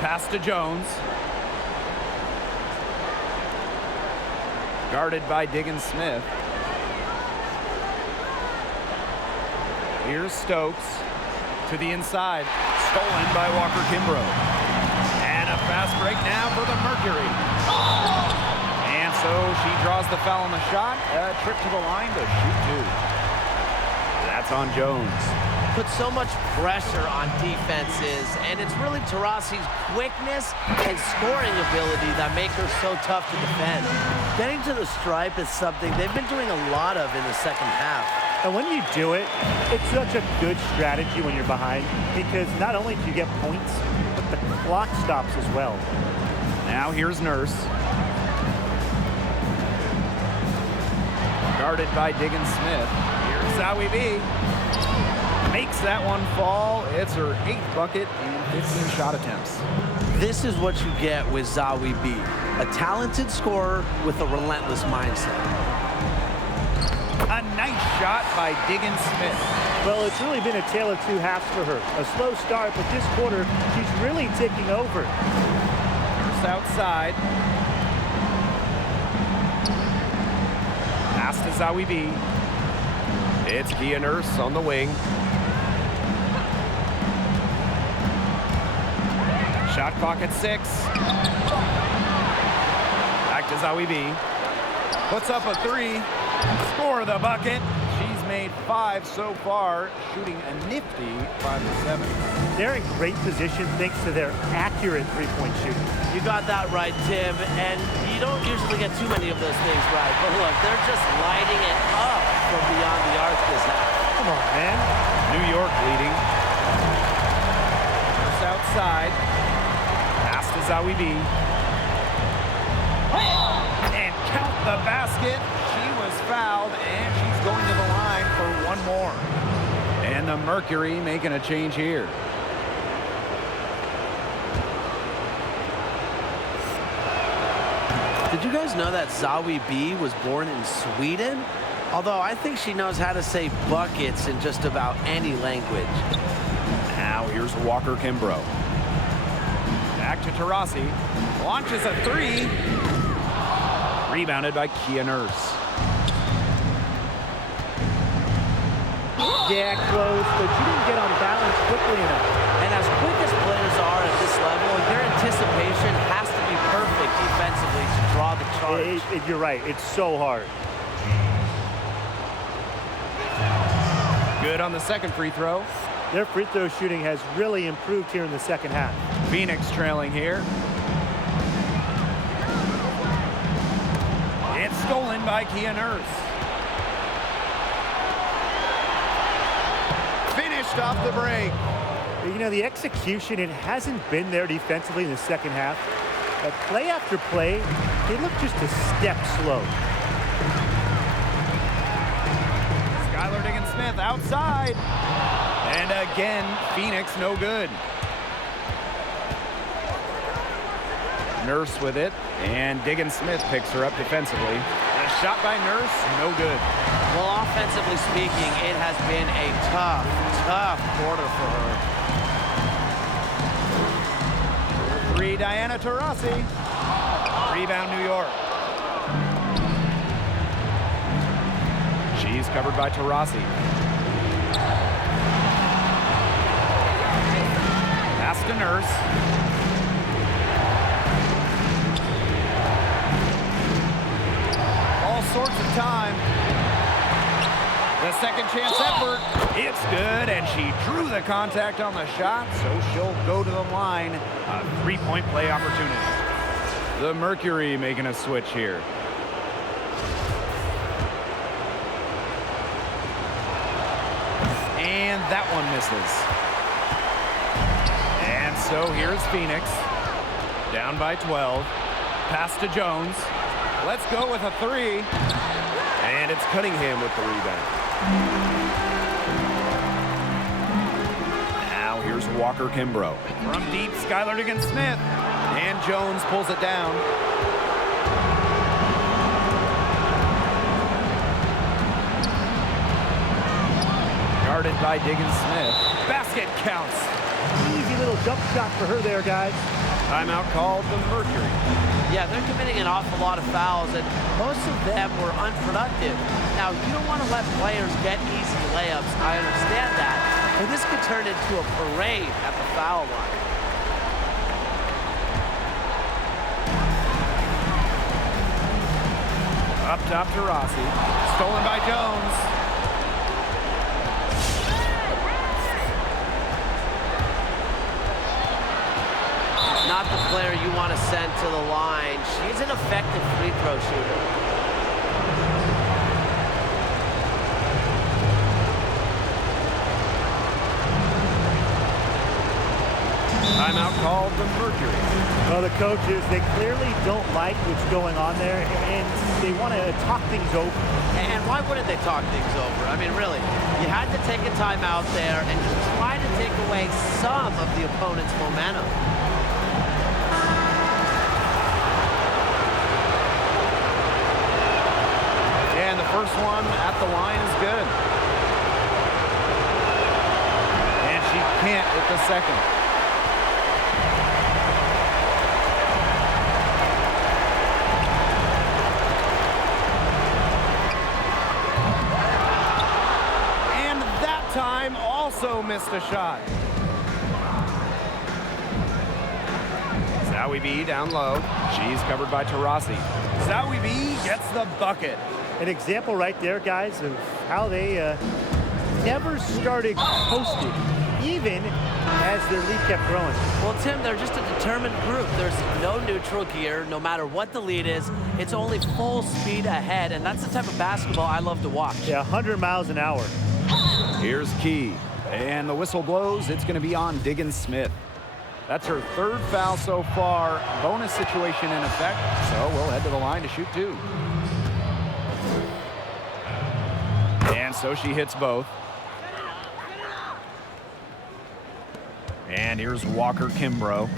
Pass to Jones. Guarded by Diggins-Smith. Here's Stokes to the inside. Stolen by Walker Kimbrough. And a fast break now for the Mercury. And so she draws the foul on the shot. A trip to the line to shoot two. That's on Jones. Put so much pressure on defenses, and it's really Taurasi's quickness and scoring ability that make her so tough to defend. Getting to the stripe is something they've been doing a lot of in the second half. And when you do it, it's such a good strategy when you're behind, because not only do you get points, but the clock stops as well. Now here's Nurse. Guarded by Diggins-Smith. Here's Zowie B. Makes that one fall. It's her 8th bucket in 15 shot attempts. This is what you get with Zowie B. A talented scorer with a relentless mindset. A nice shot by Diggins-Smith. Well, it's really been a tale of two halves for her. A slow start, but this quarter, she's really taking over. Nurse outside. Pass to Zowie B. It's Kia Nurse on the wing. Shot clock at 6. Back to Zowie B. Puts up a 3. Score the bucket. She's made 5 so far, shooting a nifty 5 to 7. They're in great position thanks to their accurate three-point shooting. You got that right, Tim, and you don't usually get too many of those things right. But look, they're just lighting it up from beyond the arc this half. Come on, man. New York leading. First outside. Pass to Zowie B. And count the basket. She was fouled, and she's going to the line for one more. And the Mercury making a change here. Did you guys know that Zowie B was born in Sweden? Although I think she knows how to say buckets in just about any language. Now here's Walker Kimbrough. Back to Taurasi. Launches a 3. Rebounded by Kia Nurse. Yeah, close, but she didn't get on balance quickly enough. And as quick as players are at this level, their anticipation has to be perfect defensively to draw the charge. You're right. It's so hard. Good on the second free throw. Their free throw shooting has really improved here in the second half. Phoenix trailing here. It's stolen by Kia Nurse. Finished off the break. You know, the execution, it hasn't been there defensively in the second half. But play after play, they look just a step slow. Skylar Diggins-Smith outside. And again, Phoenix no good. Nurse with it, and Diggins-Smith picks her up defensively. A shot by Nurse, no good. Well, offensively speaking, it has been a tough quarter for her. 3, Diana Taurasi. Rebound, New York. She's covered by Taurasi. Pass to Nurse. All sorts of time. The second chance effort. It's good, and she drew the contact on the shot, so she'll go to the line. A 3-point play opportunity. The Mercury making a switch here. And that one misses. And so here's Phoenix. Down by 12. Pass to Jones. Let's go with a 3. And it's Cunningham with the rebound. Now here's Walker Kimbrough. From deep, Skylar Diggins-Smith. And Jones pulls it down. Guarded by Diggins-Smith. Basket counts. Easy little jump shot for her there, guys. Timeout called the Mercury. Yeah, they're committing an awful lot of fouls, and most of them were unproductive. Now, you don't want to let players get easy layups. I understand that. But this could turn into a parade at the foul line. Up top to Rossi. Stolen by Jones. Not the player you want to send to the line. She's an effective free throw shooter. Timeout called the Mercury. Well, the coaches, they clearly don't like what's going on there, and they want to talk things over. And why wouldn't they talk things over? I mean, really, you had to take a timeout there and just try to take away some of the opponent's momentum. And the first one at the line is good. And she can't hit the second. And that time also missed a shot. Zowie B down low. She's covered by Taurasi. Zowie B gets the bucket. An example right there, guys, of how they never started coasting, even as their lead kept growing. Well, Tim, they're just a determined group. There's no neutral gear. No matter what the lead is, it's only full speed ahead, and that's the type of basketball I love to watch. Yeah, 100 miles an hour. Here's Key, and the whistle blows. It's going to be on Diggins Smith. That's her third foul so far. Bonus situation in effect, so we'll head to the line to shoot two. And so she hits both. And here's Walker Kimbrough.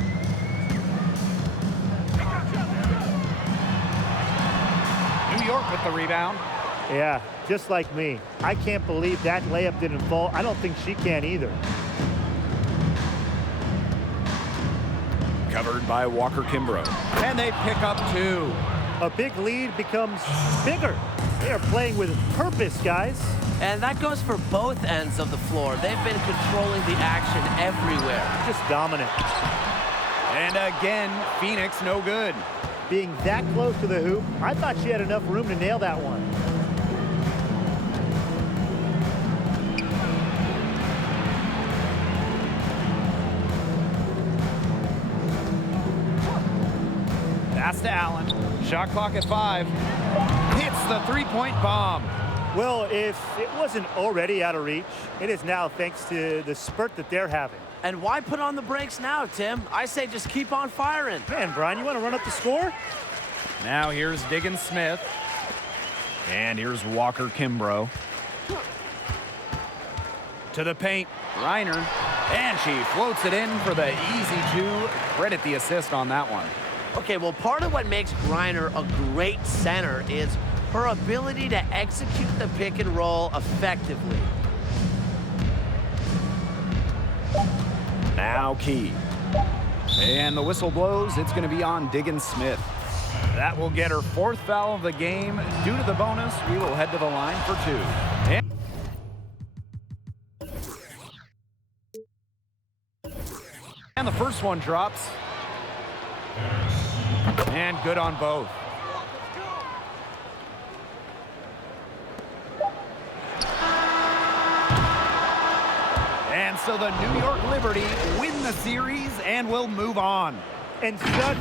New York with the rebound. Yeah, just like me. I can't believe that layup didn't fall. I don't think she can either. Covered by Walker Kimbrough. And they pick up two. A big lead becomes bigger. They are playing with purpose, guys. And that goes for both ends of the floor. They've been controlling the action everywhere. Just dominant. And again, Phoenix no good. Being that close to the hoop, I thought she had enough room to nail that one. Pass to Allen. Shot clock at 5. Hits the three-point bomb. Well, if it wasn't already out of reach, it is now thanks to the spurt that they're having. And why put on the brakes now, Tim? I say just keep on firing. Man, Brian, you want to run up the score? Now here's Diggins Smith. And here's Walker Kimbrough. To the paint, Reiner. And she floats it in for the easy two. Credit the assist on that one. Okay, well, part of what makes Griner a great center is her ability to execute the pick and roll effectively. Now Key. And the whistle blows. It's going to be on Diggins Smith. That will get her fourth foul of the game. Due to the bonus, we will head to the line for two. And the first one drops. And good on both. And so the New York Liberty win the series and will move on. And such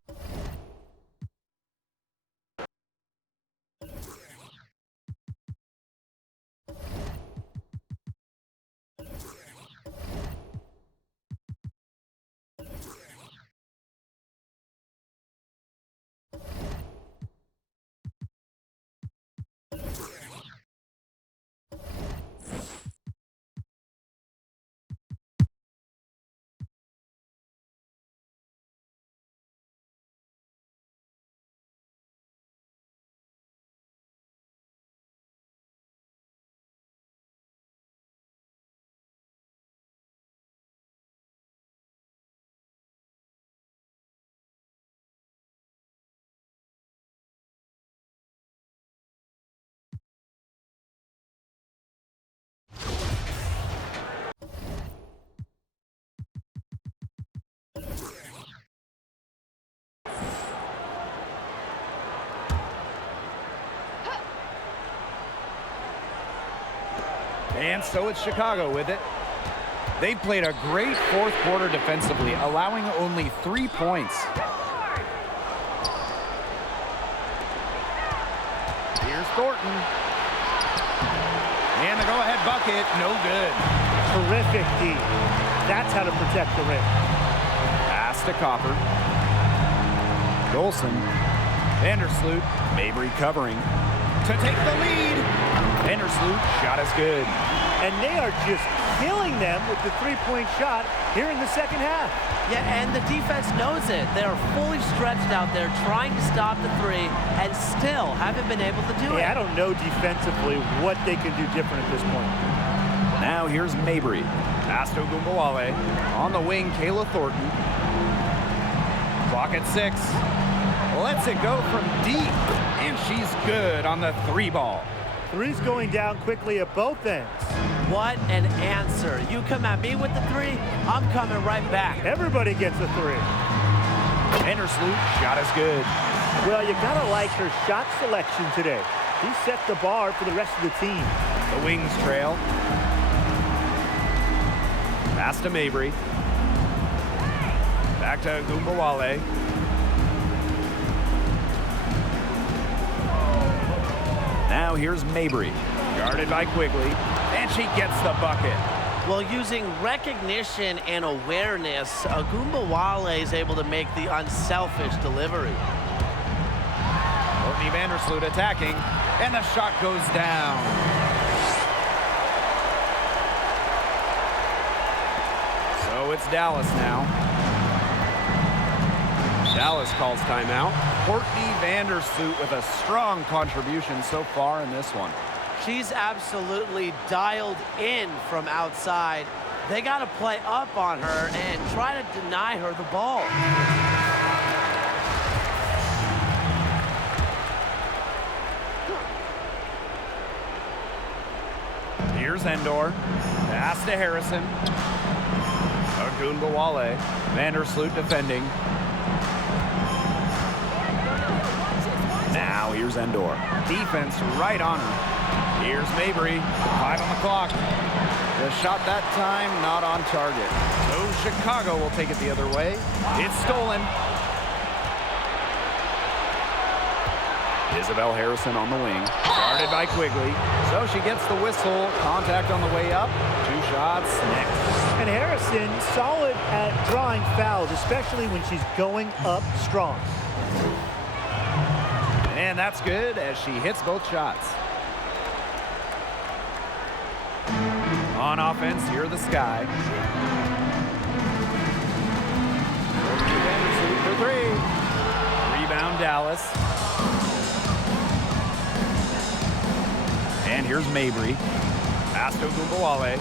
And so it's Chicago with it. They played a great fourth quarter defensively, allowing only 3 points. Here's Thornton. And the go-ahead bucket, no good. Terrific D. That's how to protect the rim. Pass to Copper. Dolson. Vandersloot. Mabry covering. To take the lead. Vandersloot, shot is good. And they are just killing them with the three-point shot here in the second half. Yeah, and the defense knows it. They are fully stretched out there trying to stop the three and still haven't been able to do it. I don't know defensively what they can do different at this point. Now here's Mabry. Pass to Gumbawale. On the wing, Kayla Thornton. Clock at 6. Lets it go from deep. And she's good on the 3-ball. Three's going down quickly at both ends. What an answer. You come at me with the 3, I'm coming right back. Everybody gets a 3. Vandersloot, shot is good. Well, you gotta like her shot selection today. He set the bar for the rest of the team. The Wings trail. Pass to Mabry. Back to Gumbawale. Now here's Mabry. Guarded by Quigley. And she gets the bucket. Well, using recognition and awareness, Gumbawale is able to make the unselfish delivery. Courtney Vandersloot attacking. And the shot goes down. So it's Dallas now. Dallas calls timeout. Courtney Vandersloot with a strong contribution so far in this one. She's absolutely dialed in from outside. They got to play up on her and try to deny her the ball. Here's Endor. Pass to Harrison. Gumbawale. Vandersloot defending. Now here's Endor. Defense right on her. Here's Mabry. 5 on the clock. The shot that time not on target. So Chicago will take it the other way. It's stolen. Isabel Harrison on the wing. Guarded by Quigley. So she gets the whistle. Contact on the way up. 2 shots next. And Harrison solid at drawing fouls, especially when she's going up strong. And that's good as she hits both shots. On offense, here are the Sky. Vandersloot for 3. Rebound Dallas. And here's Mabry. Pass to Gumbawale.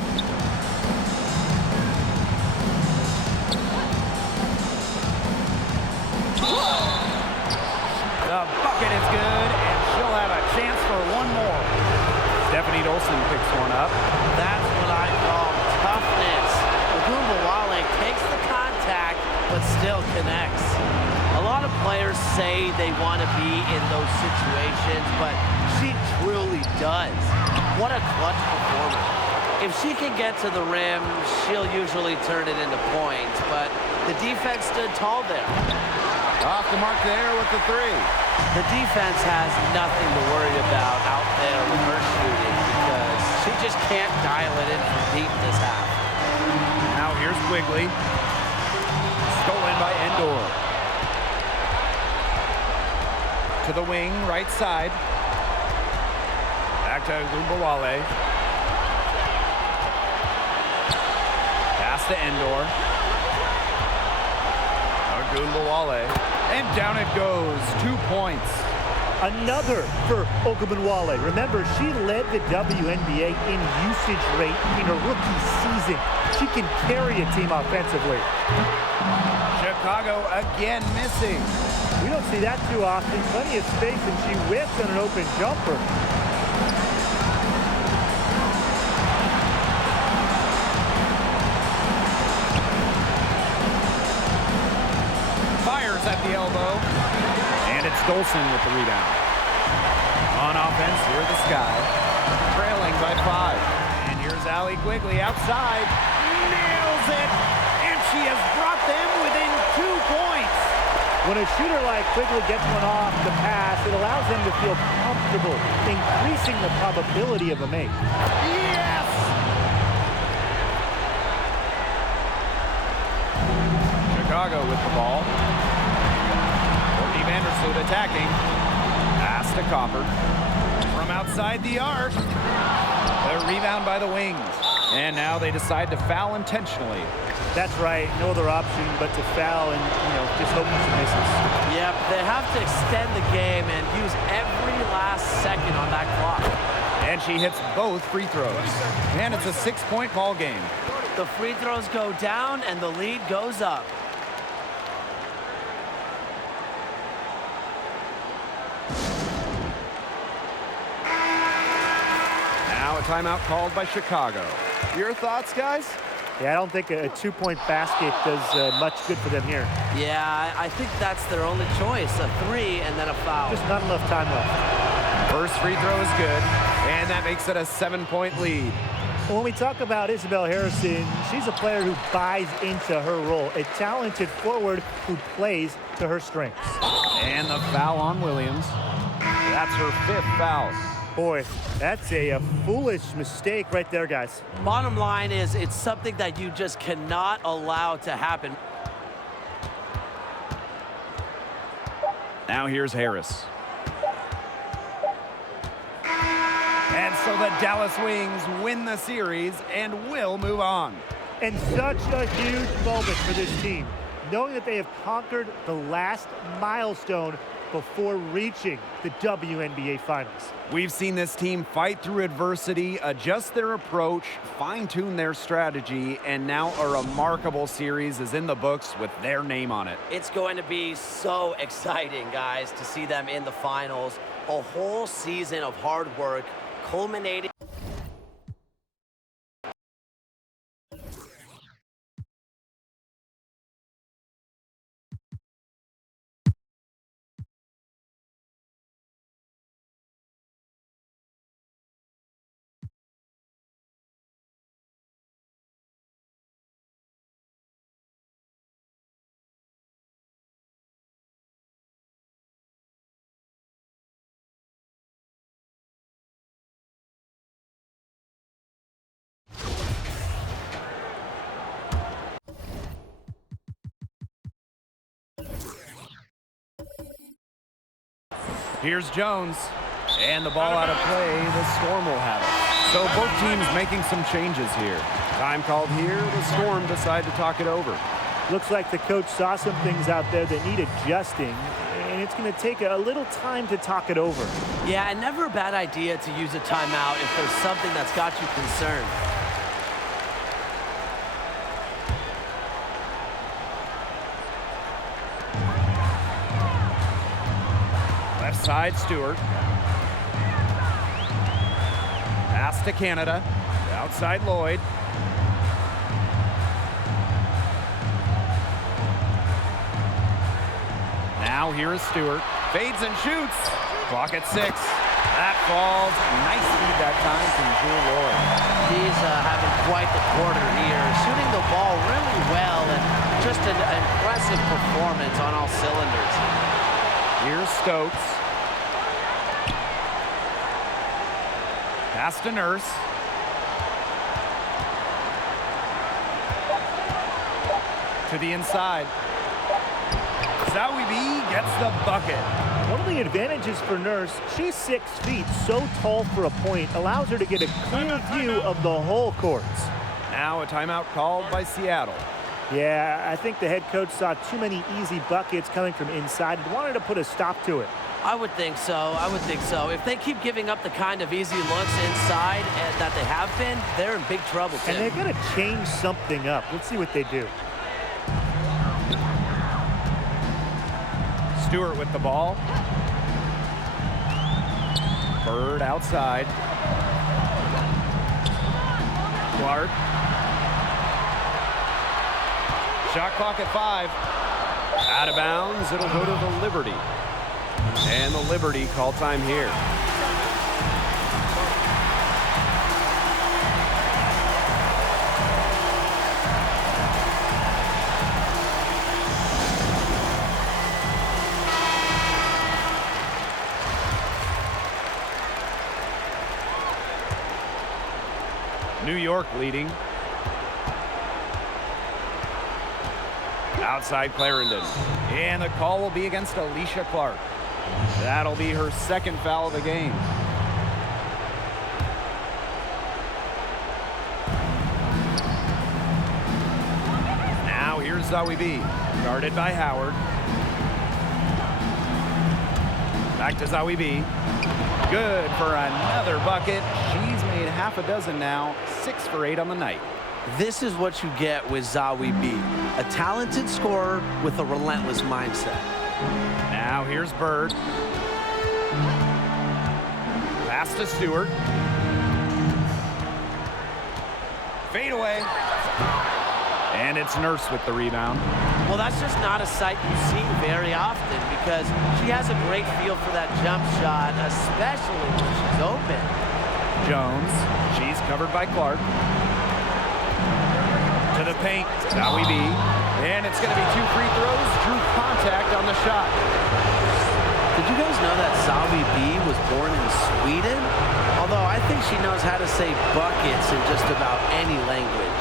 The bucket is good, and she'll have a chance for one more. Stephanie Dolson picks one up. That's what I call toughness. Gumbawale takes the contact, but still connects. A lot of players say they want to be in those situations, but she truly does. What a clutch performer. If she can get to the rim, she'll usually turn it into points, but the defense stood tall there. Off the mark there with the 3. The defense has nothing to worry about out there with her shooting because she just can't dial it in from deep this half. Now here's Quigley. Stolen by Endor. To the wing, right side. Back to Gumbawale. Pass to Endor. Gumbawale. And down it goes. 2 points. Another for Ogunbowale. Remember, she led the WNBA in usage rate in her rookie season. She can carry a team offensively. Chicago again missing. We don't see that too often. Plenty of space, and she whips on an open jumper. Fires at the elbow. And it's Dolson with the rebound. On offense, here the Sky. Trailing by 5. And here's Here's Allie Quigley outside. Nails it. And she has brought them within 2 points. When a shooter like Quigley gets one off the pass, it allows them to feel comfortable, increasing the probability of a make. Yes! Chicago with the ball. Courtney Vandersloot attacking. Pass to Copper. From outside the arc. The rebound by the Wings. And now they decide to foul intentionally. That's right. No other option but to foul and, just hope she misses. Yep, they have to extend the game and use every last second on that clock. And she hits both free throws. And it's a 6-point ball game. The free throws go down and the lead goes up. Now a timeout called by Chicago. Your thoughts, guys? Yeah, I don't think a 2-point basket does much good for them here. Yeah, I think that's their only choice, a 3 and then a foul. Just not enough time left. First free throw is good, and that makes it a 7-point lead. When we talk about Isabel Harrison, she's a player who buys into her role, a talented forward who plays to her strengths. And the foul on Williams. That's her 5th foul. Boy, that's a foolish mistake right there, guys. Bottom line is it's something that you just cannot allow to happen. Now here's Harris. And so the Dallas Wings win the series and will move on. And such a huge moment for this team, knowing that they have conquered the last milestone before reaching the WNBA Finals. We've seen this team fight through adversity, adjust their approach, fine-tune their strategy, and now a remarkable series is in the books with their name on it. It's going to be so exciting, guys, to see them in the finals. A whole season of hard work culminating. Here's Jones, and the ball out of play. The Storm will have it. So both teams making some changes here. Time called here. The Storm decide to talk it over. Looks like the coach saw some things out there that need adjusting, and it's going to take a little time to talk it over. Yeah, and never a bad idea to use a timeout if there's something that's got you concerned. Left side, Stewart. Pass to Canada. Outside, Lloyd. Now here is Stewart. Fades and shoots. Clock at 6. That falls. Nice feed that time from Jewel Lloyd. He's having quite the quarter here, shooting the ball really well and just an impressive performance on all cylinders. Here's Stokes. Pass to Nurse. To the inside. Zawi B gets the bucket. One of the advantages for Nurse, she's 6 feet, so tall for a point, allows her to get a clear view of the whole court. Now a timeout called by Seattle. Yeah, I think the head coach saw too many easy buckets coming from inside and wanted to put a stop to it. I would think so. I would think so. If they keep giving up the kind of easy looks inside that they have been, they're in big trouble, Tim. And they're going to change something up. Let's see what they do. Stewart with the ball. Bird outside. Clark. Shot clock at 5. Out of bounds. It'll go to the Liberty. And the Liberty call time here. New York leading. Outside Clarendon. And the call will be against Alicia Clark. That'll be her second foul of the game. Now here's Zoe B. Guarded by Howard. Back to Zoe B. Good for another bucket. She's made half a dozen now, 6 for 8 on the night. This is what you get with Zoe B. A talented scorer with a relentless mindset. Now here's Bird. Pass to Stewart. Fade away. And it's Nurse with the rebound. Well, that's just not a sight you see very often because she has a great feel for that jump shot, especially when she's open. Jones. She's covered by Clark. To the paint. Zoe B. And it's going to be 2 free throws. Drew contact on the shot. Did you guys know that Zoe B was born in Sweden? Although I think she knows how to say buckets in just about any language.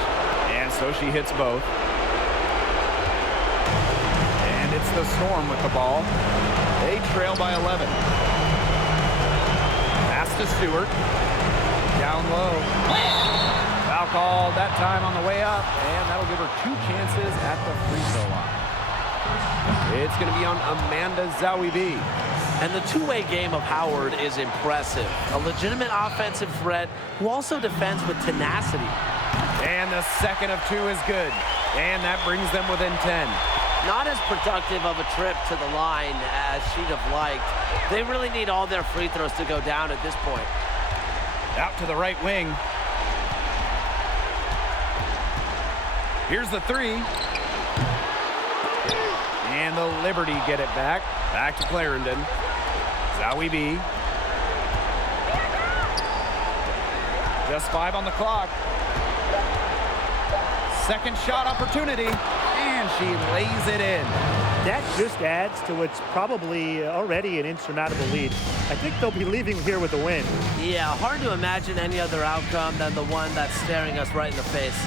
And so she hits both. And it's the Storm with the ball. They trail by 11. Pass to Stewart. Down low. Foul called that time on the way up, and that'll give her 2 chances at the free throw line. It's going to be on Amanda Zoe B. And the two-way game of Howard is impressive. A legitimate offensive threat who also defends with tenacity. And the second of 2 is good, and that brings them within 10. Not as productive of a trip to the line as she'd have liked. They really need all their free throws to go down at this point. Out to the right wing. Here's the 3. And the Liberty get it back. Back to Clarendon. Zoe B. Just 5 on the clock. Second shot opportunity. And she lays it in. That just adds to what's probably already an insurmountable lead. I think they'll be leaving here with a win. Yeah, hard to imagine any other outcome than the one that's staring us right in the face.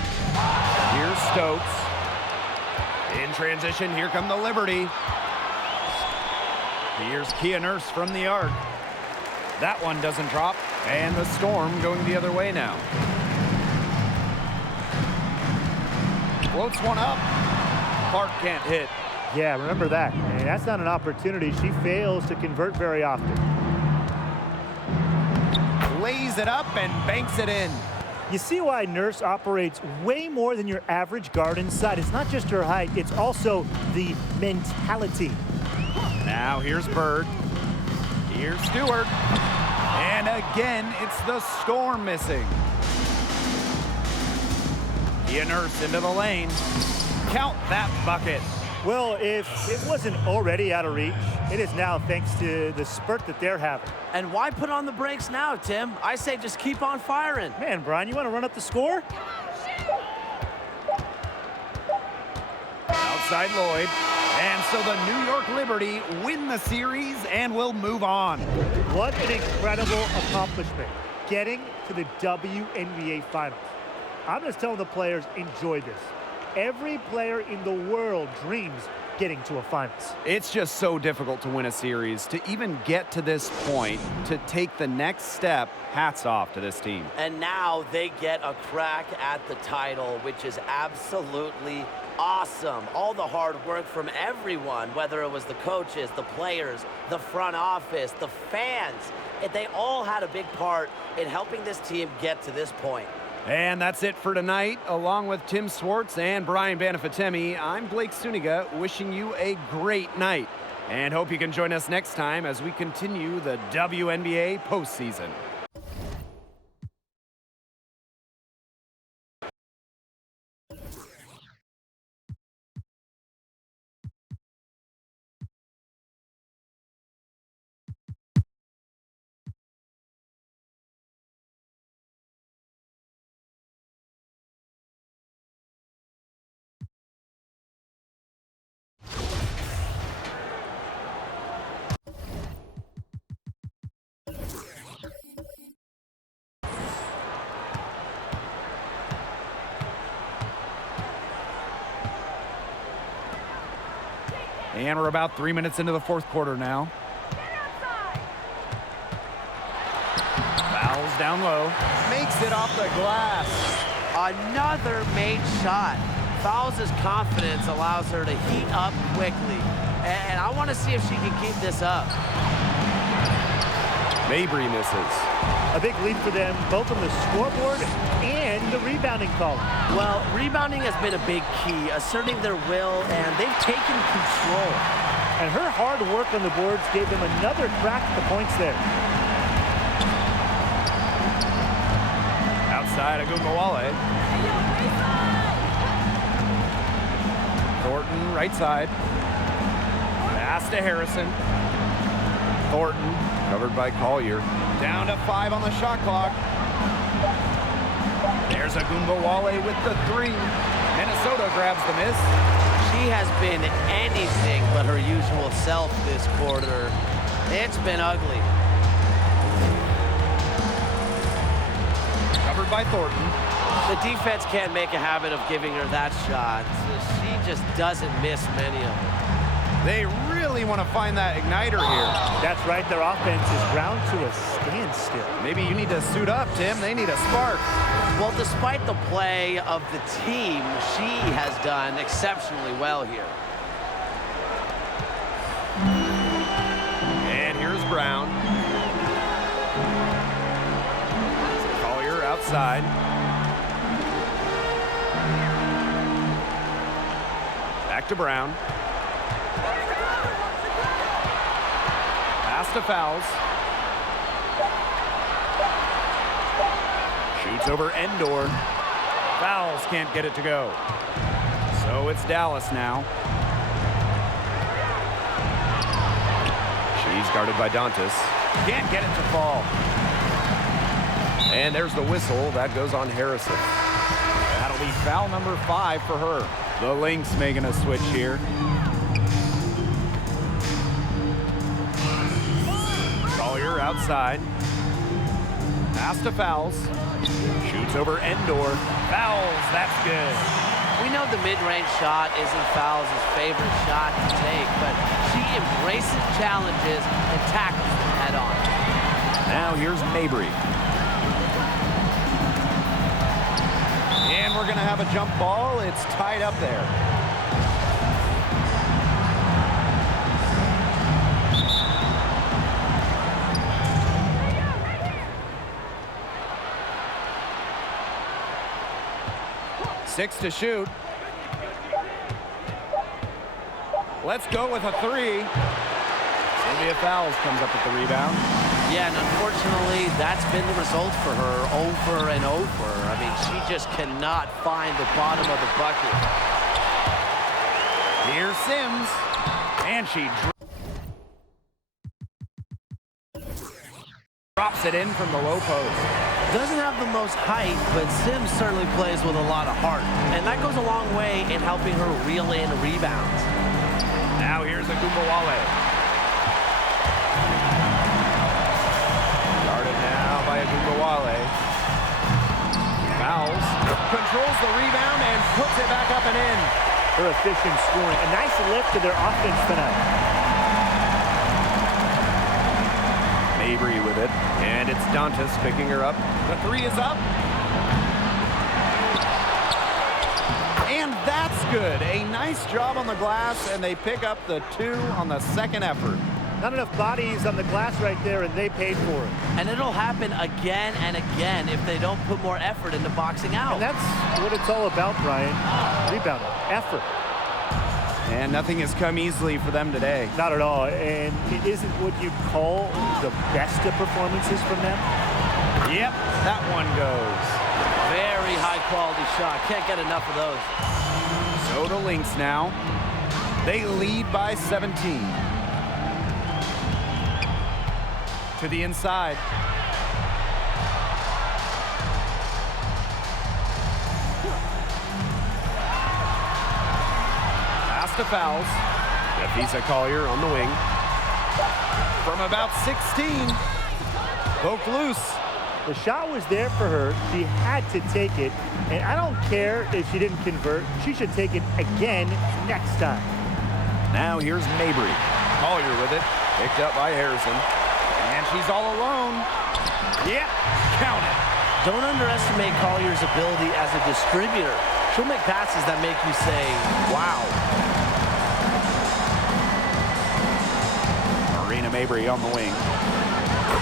Here's Stokes. In transition, here come the Liberty. Here's Kia Nurse from the arc. That one doesn't drop, and the Storm going the other way now. Floats one up. Clark can't hit. Yeah, remember that. And that's not an opportunity. She fails to convert very often. Lays it up and banks it in. You see why Nurse operates way more than your average guard inside. It's not just her height, it's also the mentality. Now here's Bird. Here's Stewart. And again, it's the Storm missing. Kia Nurse into the lane. Count that bucket. Well, if it wasn't already out of reach, it is now thanks to the spurt that they're having. And why put on the brakes now, Tim? I say just keep on firing. Man, Brian, you want to run up the score? Outside Lloyd. And so the New York Liberty win the series and will move on. What an incredible accomplishment, getting to the WNBA Finals. I'm just telling the players, enjoy this. Every player in the world dreams getting to a finals. It's just so difficult to win a series. To even get to this point, to take the next step, hats off to this team. And now they get a crack at the title, which is absolutely awesome. All the hard work from everyone, whether it was the coaches, the players, the front office, the fans, they all had a big part in helping this team get to this point. And that's it for tonight. Along with Tim Swartz and Brian Banafitemi, I'm Blake Suniga, wishing you a great night. And hope you can join us next time as we continue the WNBA postseason. And we're about 3 minutes into the fourth quarter now. Fouls down low. Makes it off the glass. Another made shot. Fouls his confidence, allows her to heat up quickly. And I want to see if she can keep this up. Mabry misses. A big lead for them, both on the scoreboard and the rebounding column. Well, rebounding has been a big key, asserting their will, and they've taken control. And her hard work on the boards gave them another crack at the points there. Outside Agumbawale. Thornton, right side. Pass to Harrison. Thornton, covered by Collier. Down to 5 on the shot clock. There's Agumbawale with the 3. Minnesota grabs the miss. She has been anything but her usual self this quarter. It's been ugly. Covered by Thornton. The defense can't make a habit of giving her that shot. She just doesn't miss many of them. They really want to find that igniter here. That's right, their offense is ground to a standstill. Maybe you need to suit up, Tim. They need a spark. Well, despite the play of the team, she has done exceptionally well here. And here's Brown. Collier outside. Back to Brown. Pass to Fouls. Shoots over Endor. Fouls can't get it to go. So it's Dallas now. She's guarded by Dantas. Can't get it to fall. And there's the whistle. That goes on Harrison. That'll be foul number 5 for her. The Lynx making a switch here. Collier outside. Pass to Fouls. Shoots over Endor. Fouls, that's good. We know the mid-range shot isn't Fouls' favorite shot to take, but she embraces challenges and tackles them head on. Now here's Mabry. And we're going to have a jump ball. It's tied up there. Six to shoot. Let's go with a 3. Sylvia Fouls comes up with the rebound. Yeah, and unfortunately, that's been the result for her over and over. I mean, she just cannot find the bottom of the bucket. Here's Sims. And she drops it in from the low post. Doesn't have the most height, but Sims certainly plays with a lot of heart. And that goes a long way in helping her reel in rebounds. Now here's Agumbawale. Guarded now by Agumbawale. Fouls. Controls the rebound and puts it back up and in. Her efficient scoring. A nice lift to their offense tonight. Mabry with it. And it's Dantas picking her up. The 3 is up. And that's good. A nice job on the glass, and they pick up the 2 on the second effort. Not enough bodies on the glass right there, and they paid for it. And it'll happen again and again if they don't put more effort into boxing out. And that's what it's all about, Brian. Rebounding, effort. And nothing has come easily for them today. Not at all, and it isn't what you'd call the best of performances from them. Yep, that one goes. Very high-quality shot. Can't get enough of those. So the Lynx now. They lead by 17. To the inside. Pass to Fouls. Jeffisa Collier on the wing. From about 16. Poke loose. The shot was there for her. She had to take it. And I don't care if she didn't convert. She should take it again next time. Now here's Mabry. Collier with it. Picked up by Harrison. And she's all alone. Yeah, count it. Don't underestimate Collier's ability as a distributor. She'll make passes that make you say, wow. Marina Mabry on the wing.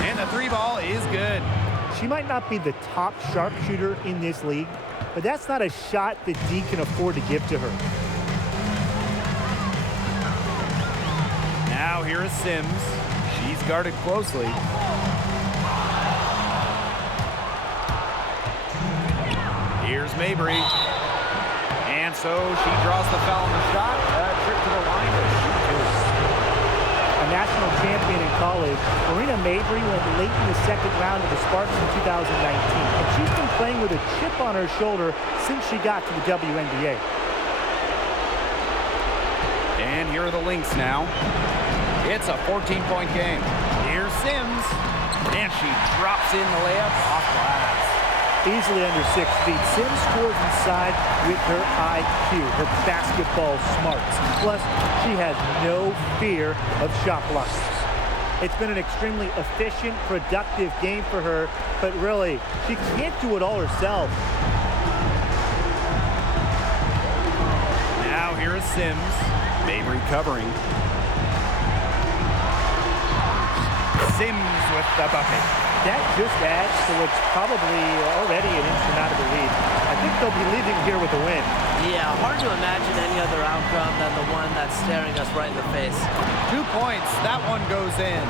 And the three ball is good. She might not be the top sharpshooter in this league, but that's not a shot that D can afford to give to her. Now here is Sims. She's guarded closely. Here's Mabry. And so she draws the foul on the shot. A trip to the line to shoot two. A national champion in college, Marina Mabry went late in the second round of the Sparks in 2019. And she's been playing with a chip on her shoulder since she got to the WNBA. And here are the Lynx now. It's a 14-point game. Here's Sims. And she drops in the layup off glass. Easily under 6 feet, Sims scores inside with her IQ, her basketball smarts. Plus, she has no fear of shot blockers. It's been an extremely efficient, productive game for her, but really, she can't do it all herself. Now here is Sims. Mabry covering. Sims with the bucket. That just adds to what's probably already an insurmountable lead. I think they'll be leaving here with a win. Yeah, hard to imagine any other outcome than the one that's staring us right in the face. 2 points. That one goes in.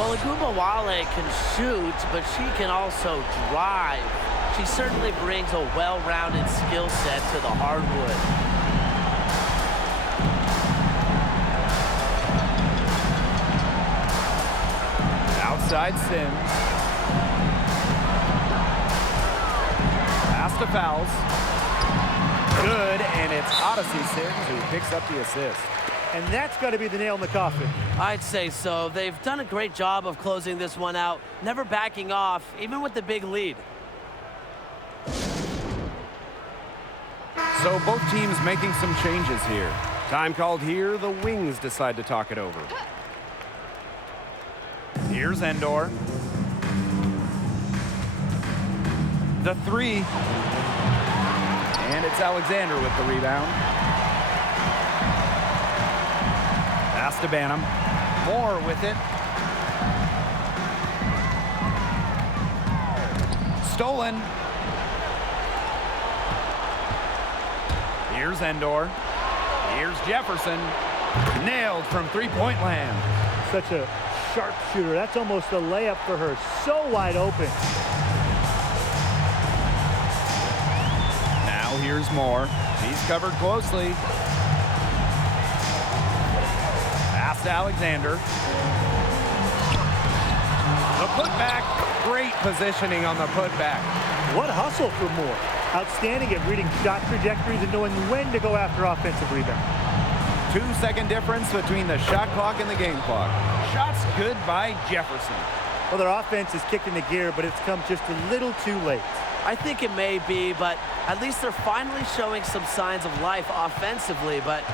Well, Agumawale can shoot, but she can also drive. She certainly brings a well-rounded skill set to the hardwood. Outside Sims. Pass to Fouls. Good, and it's Odyssey Sims who picks up the assist. And that's got to be the nail in the coffin. I'd say so. They've done a great job of closing this one out, never backing off, even with the big lead. So both teams making some changes here. Time called here, the Wings decide to talk it over. Here's Endor. The three. And it's Alexander with the rebound. Pass to Banham. Moore with it. Stolen. Here's Endor. Here's Jefferson. Nailed from three-point land. Such a sharpshooter. That's almost a layup for her. So wide open. Now here's Moore. He's covered closely. Pass to Alexander. The putback. Great positioning on the putback. What hustle for Moore. Outstanding at reading shot trajectories and knowing when to go after offensive rebound. 2-second difference between the shot clock and the game clock. Shots good by Jefferson. Well, their offense is kicked into gear, but it's come just a little too late. I think it may be, but at least they're finally showing some signs of life offensively, but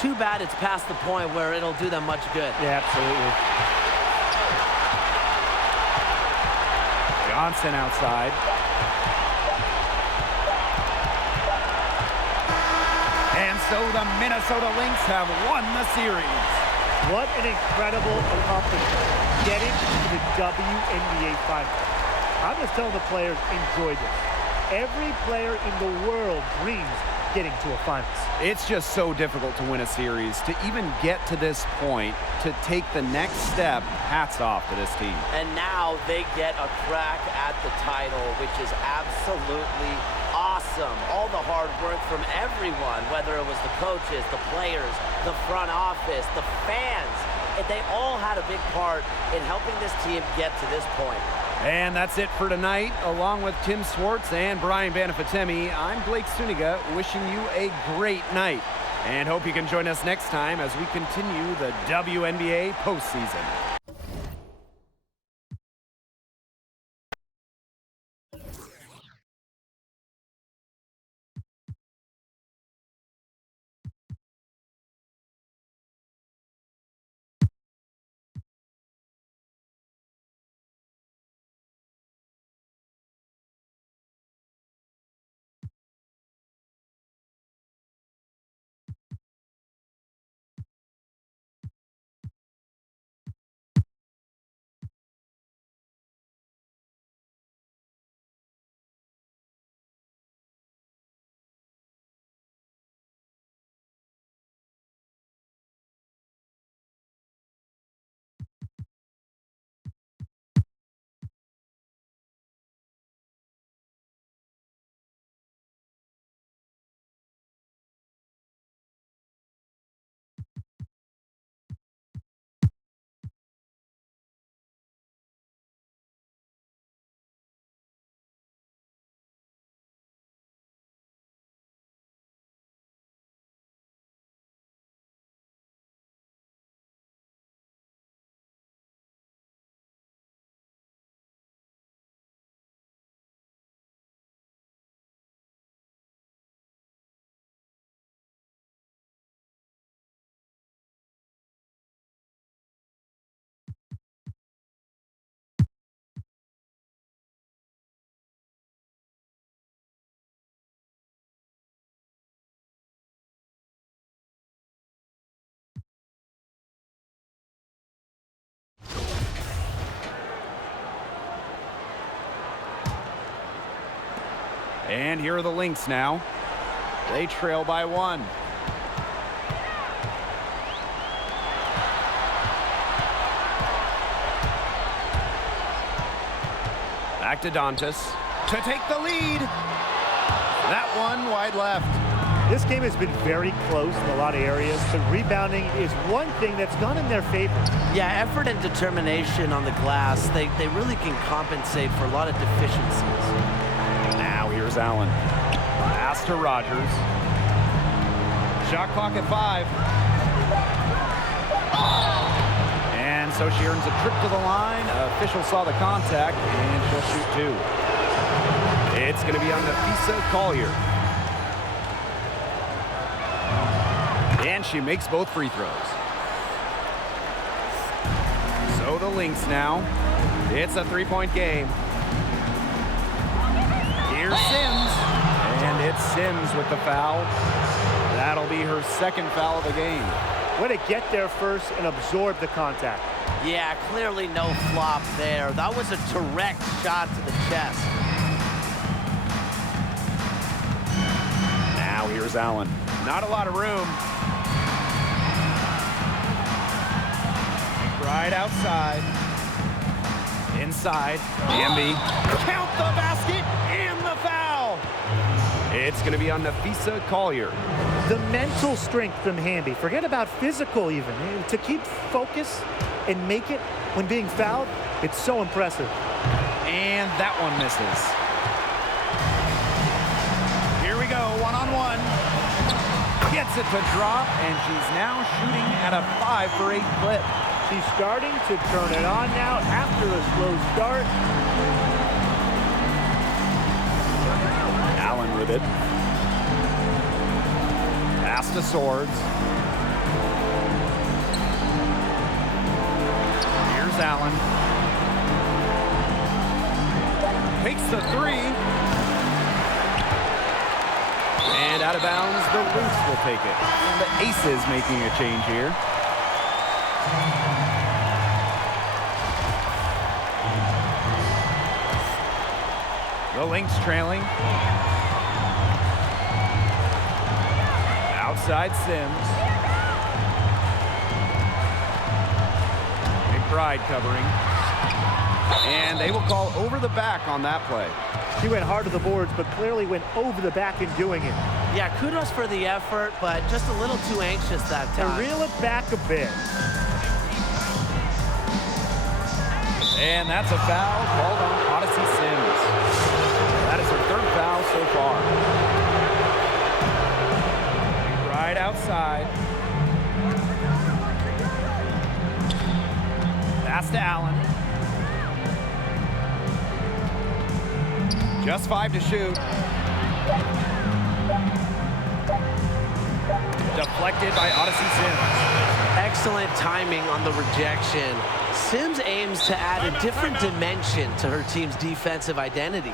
too bad it's past the point where it'll do them much good. Yeah, absolutely. Johnson outside. And so the Minnesota Lynx have won the series. What an incredible accomplishment. Getting to the WNBA Finals. I'm just telling the players, enjoy this. Every player in the world dreams getting to a finals. It's just so difficult to win a series. To even get to this point, to take the next step, hats off to this team. And now they get a crack at the title, which is absolutely awesome. All the hard work from everyone, whether it was the coaches, the players, the front office, the fans, they all had a big part in helping this team get to this point. And that's it for tonight. Along with Tim Swartz and Brian Banafitemi, I'm Blake Suniga, wishing you a great night. And hope you can join us next time as we continue the WNBA postseason. And here are the Lynx now. They trail by 1. Back to Dantas to take the lead. That one wide left. This game has been very close in a lot of areas, but rebounding is one thing that's gone in their favor. Yeah, effort and determination on the glass, they really can compensate for a lot of deficiencies. Now here's Allen. Pass to Rogers. Shot clock at 5. And so she earns a trip to the line. Official saw the contact, and she'll shoot 2. It's going to be on Nafisa Collier. And she makes both free throws. So the Lynx now. It's a 3-point game. Here's Sims. And it's Sims with the foul. That'll be her second foul of the game. Way to get there first and absorb the contact. Yeah, clearly no flop there. That was a direct shot to the chest. Now here's Allen. Not a lot of room. Right outside. Inside. Hamby. Count the basket and the foul. It's going to be on Nafisa Collier. The mental strength from Hamby. Forget about physical even. To keep focus and make it when being fouled, it's so impressive. And that one misses. Here we go, one-on-one. Gets it to drop, and she's now shooting at a 5-for-8 clip. She's starting to turn it on now after a slow start. Allen with it. Pass to Swords. Here's Allen. Takes the 3. And out of bounds, the Roots will take it. And the Aces making a change here. The Lynx trailing. Outside Sims. McBride covering. And they will call over the back on that play. She went hard to the boards, but clearly went over the back in doing it. Yeah, kudos for the effort, but just a little too anxious that time. To reel it back a bit. And that's a foul called on Odyssey Sims. That is her 3rd foul so far. Right outside. Pass to Allen. Just 5 to shoot. Deflected by Odyssey Sims. Excellent timing on the rejection. Sims aims to add a different dimension to her team's defensive identity.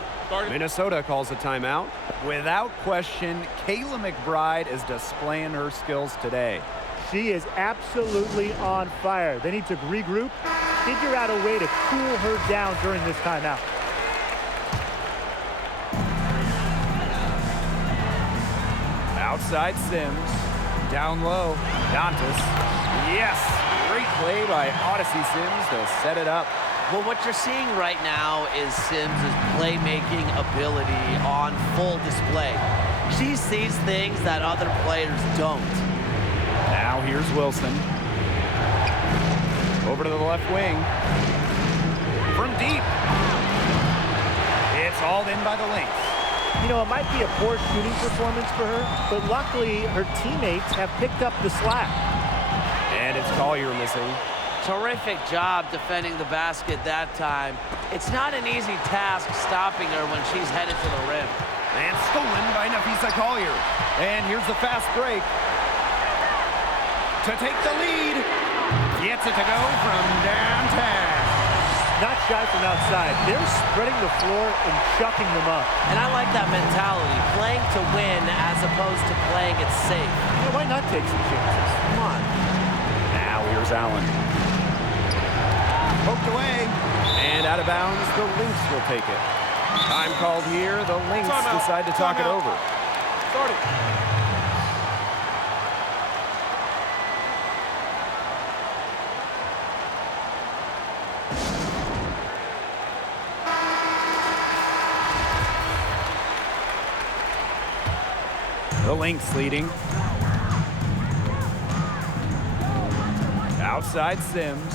Minnesota calls a timeout. Without question, Kayla McBride is displaying her skills today. She is absolutely on fire. They need to regroup, figure out a way to cool her down during this timeout. Outside Sims. Down low. Dantas. Yes! Great play by Odyssey Sims to set it up. Well, what you're seeing right now is Sims' playmaking ability on full display. She sees things that other players don't. Now here's Wilson. Over to the left wing. From deep. It's hauled in by the Lynx. You know, it might be a poor shooting performance for her, but luckily her teammates have picked up the slack. And it's Collier missing. Terrific job defending the basket that time. It's not an easy task stopping her when she's headed to the rim. And stolen by Nafisa Collier. And here's the fast break. To take the lead. Gets it to go from downtown. Not shy from outside. They're spreading the floor and chucking them up. And I like that mentality, playing to win as opposed to playing it safe. Yeah, why not take some chances? Come on. Now here's Allen. Poked away. And out of bounds, the Lynx will take it. Time called here. The Lynx decide to talk it over. Starting. The Lynx leading. Outside Sims.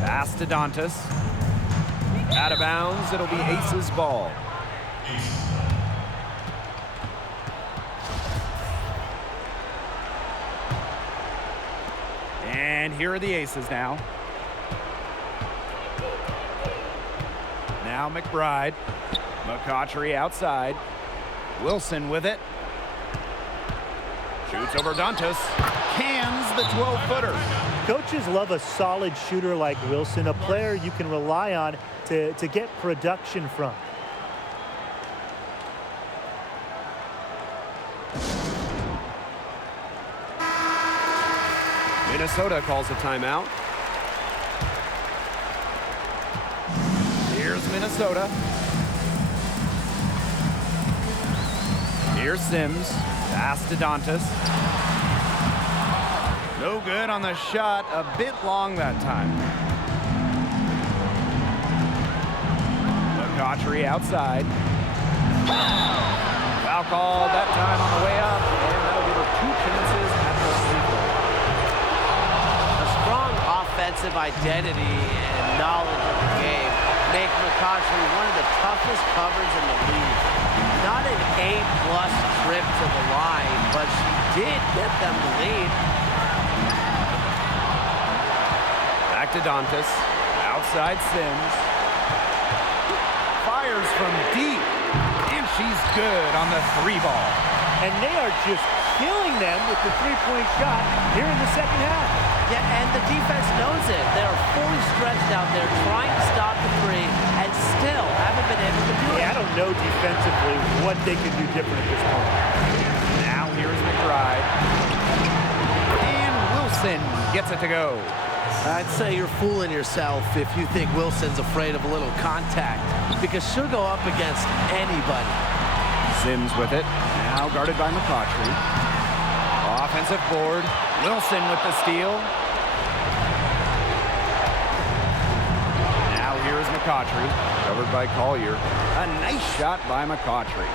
Pass to Dantas. Out of bounds, it'll be Ace's ball. And here are the Aces now. Now McBride. McCautry outside. Wilson with it. Shoots over Dantas. Cans the 12-footer. Coaches love a solid shooter like Wilson, a player you can rely on to get production from. Minnesota calls a timeout. Here's Minnesota. Here's Sims. Pass to Dantas. No good on the shot. A bit long that time. McCautry outside. Foul call that time on the way up. And that'll give her 2 chances at the free throw. A strong offensive identity and knowledge of the game make McCautry one of the toughest covers in the league. Not an A-plus trip to the line, but she did get them the lead. Back to Dantas. Outside Sims. Fires from deep. And she's good on the 3-ball. And they are just killing them with the three-point shot here in the second half. Yeah, and the defense knows it. They're fully stretched out there trying to stop the three and still haven't been able to do it. Yeah, I don't know defensively what they can do different at this point. Now here's McBride. And Wilson gets it to go. I'd say you're fooling yourself if you think Wilson's afraid of a little contact, because she'll go up against anybody. Sims with it. Now guarded by McCautry. Offensive board. Wilson with the steal. Now here's McCautry. Covered by Collier. A nice shot by McCautry.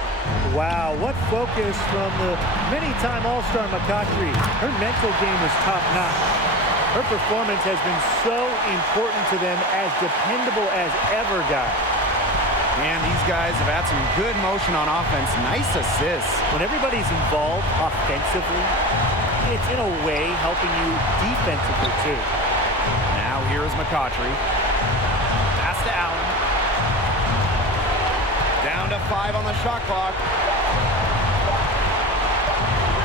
Wow, what focus from the many-time All-Star McCautry. Her mental game is top-notch. Her performance has been so important to them, as dependable as ever, guys. And these guys have had some good motion on offense. Nice assists. When everybody's involved offensively, it's in a way helping you defensively, too. Now here's McCautry. Pass to Allen. Down to 5 on the shot clock.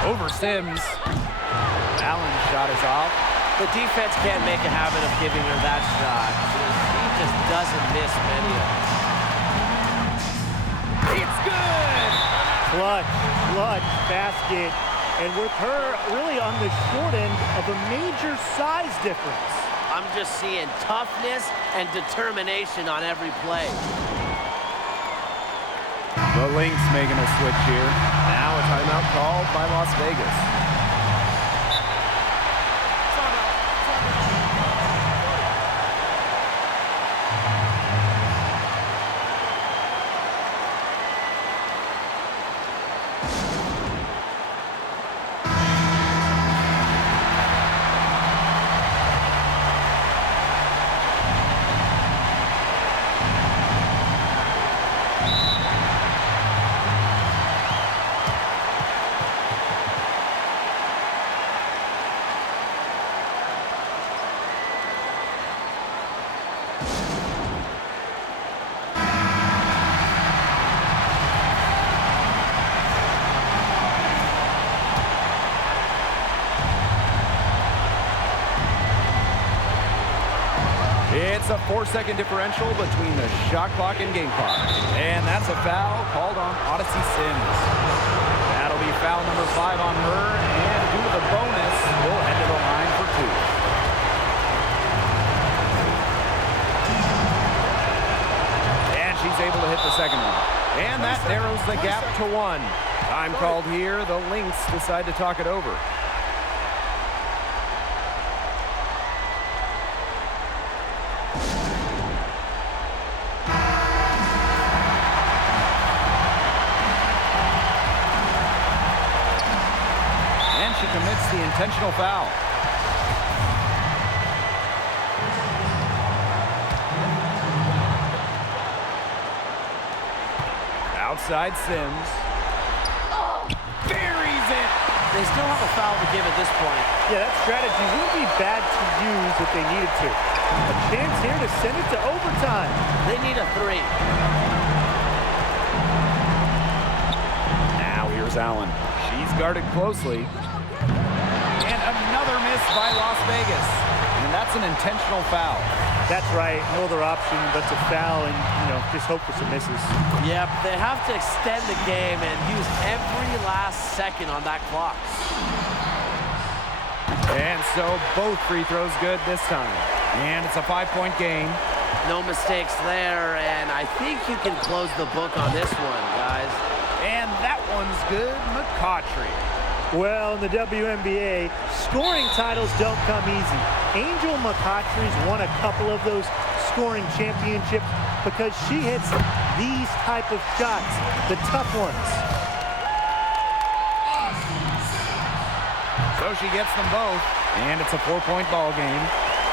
Over Sims. Allen's shot is off. The defense can't make a habit of giving her that shot. She just doesn't miss many of them. It's good! Clutch basket. And with her really on the short end of a major size difference. I'm just seeing toughness and determination on every play. The Lynx making a switch here. Now a timeout called by Las Vegas. It's a 4-second differential between the shot clock and game clock. And that's a foul called on Odyssey Sims. That'll be foul number 5 on her, and due to the bonus, we'll head to the line for 2. she's able to hit the second one. And that narrows the gap to 1. Time called here. The Lynx decide to talk it over. And she commits the intentional foul. Outside Sims. Buries it. They still have a foul to give at this point. Yeah, that strategy wouldn't be bad to use if they needed to. A chance here to send it to overtime. They need a 3. Now here's Allen. She's guarded closely. And another miss by Las Vegas. And that's an intentional foul. That's right. No other option but to foul and, just hope for some misses. Yep, they have to extend the game and use every last second on that clock. And so both free throws good this time. And it's a 5-point game. No mistakes there, and I think you can close the book on this one, guys. And that one's good. McCautry. Well, in the WNBA, scoring titles don't come easy. Angel McCautry's won a couple of those scoring championships because she hits these type of shots, the tough ones. So she gets them both, and it's a 4-point ball game.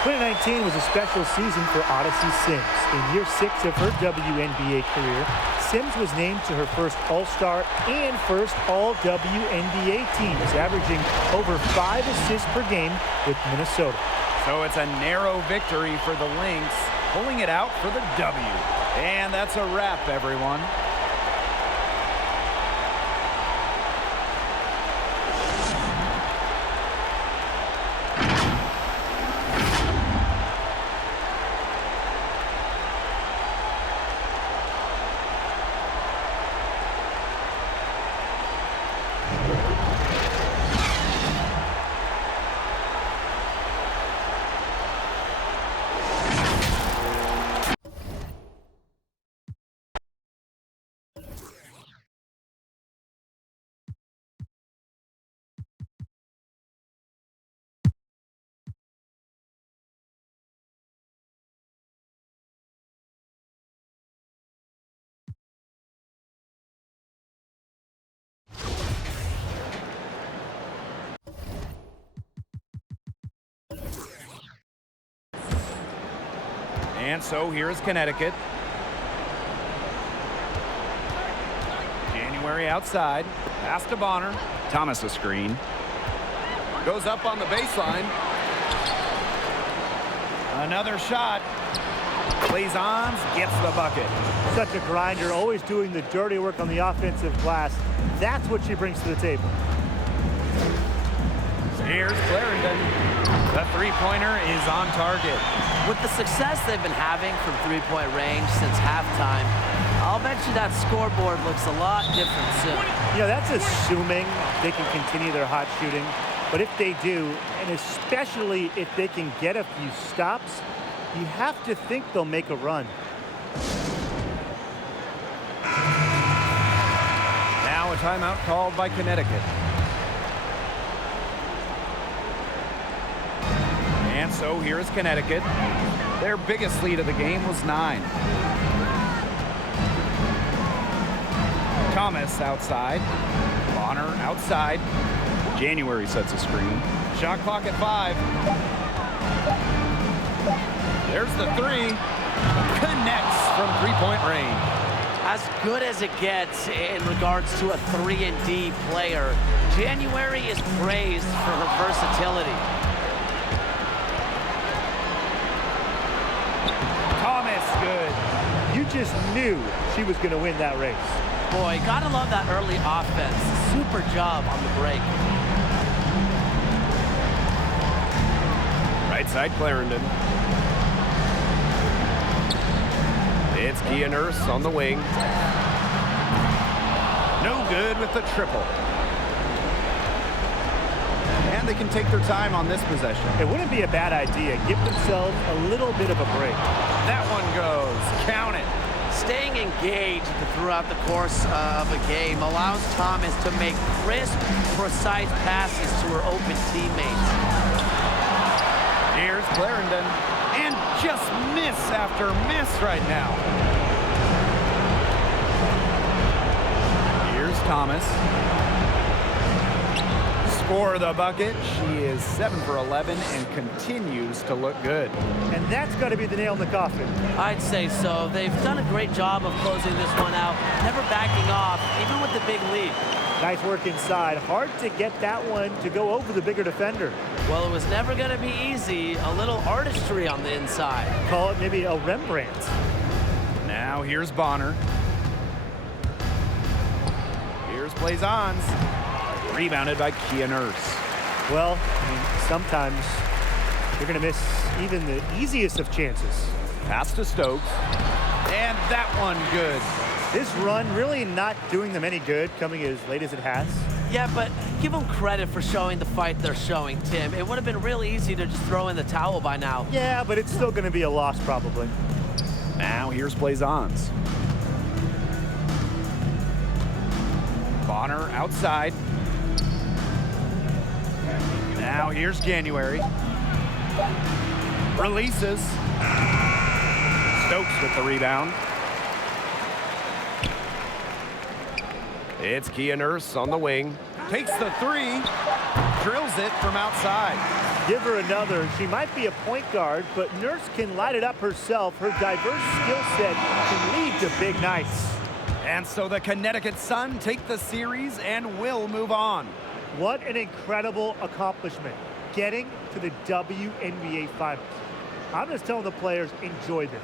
2019 was a special season for Odyssey Sims. In year 6 of her WNBA career, Sims was named to her first All-Star and first All-WNBA teams, averaging over 5 assists per game with Minnesota. So it's a narrow victory for the Lynx, pulling it out for the W. And that's a wrap, everyone. And so here's Connecticut. January outside. Pass to Bonner. Thomas a screen. Goes up on the baseline. Another shot. Blazons gets the bucket. Such a grinder, always doing the dirty work on the offensive glass. That's what she brings to the table. Here's Clarendon. The three-pointer is on target. With the success they've been having from three-point range since halftime, I'll bet you that scoreboard looks a lot different soon. That's assuming they can continue their hot shooting. But if they do, and especially if they can get a few stops, you have to think they'll make a run. Now a timeout called by Connecticut. And so here's Connecticut. Their biggest lead of the game was 9. Thomas outside. Bonner outside. January sets a screen. Shot clock at 5. There's the 3. Connects from three-point range. As good as it gets in regards to a 3-and-D player, January is praised for her versatility. Good. You just knew she was going to win that race. Boy, gotta love that early offense. Super job on the break. Right side, Clarendon. It's Kia Nurse on the wing. No good with the triple. And they can take their time on this possession. It wouldn't be a bad idea. Give themselves a little bit of a break. That one goes. Count it. Staying engaged throughout the course of a game allows Thomas to make crisp, precise passes to her open teammates. Here's Clarendon, and just miss after miss right now. Here's Thomas. For the bucket. She is 7 for 11 and continues to look good. And that's got to be the nail in the coffin. I'd say so. They've done a great job of closing this one out, never backing off, even with the big lead. Nice work inside. Hard to get that one to go over the bigger defender. Well, it was never going to be easy. A little artistry on the inside. Call it maybe a Rembrandt. Now here's Bonner. Here's Blazons. Rebounded by Kia Nurse. Well, I mean, sometimes you're going to miss even the easiest of chances. Pass to Stokes. And that one good. This run really not doing them any good, coming as late as it has. Yeah, but give them credit for showing the fight they're showing, Tim. It would have been really easy to just throw in the towel by now. Yeah, but it's still going to be a loss probably. Now here's Blazons. Bonner outside. Now here's January. Releases. Stokes with the rebound. It's Kia Nurse on the wing. Takes the three. Drills it from outside. Give her another. She might be a point guard, but Nurse can light it up herself. Her diverse skill set can lead to big nights. And so the Connecticut Sun take the series and will move on. What an incredible accomplishment, getting to the WNBA Finals. I'm just telling the players, enjoy this.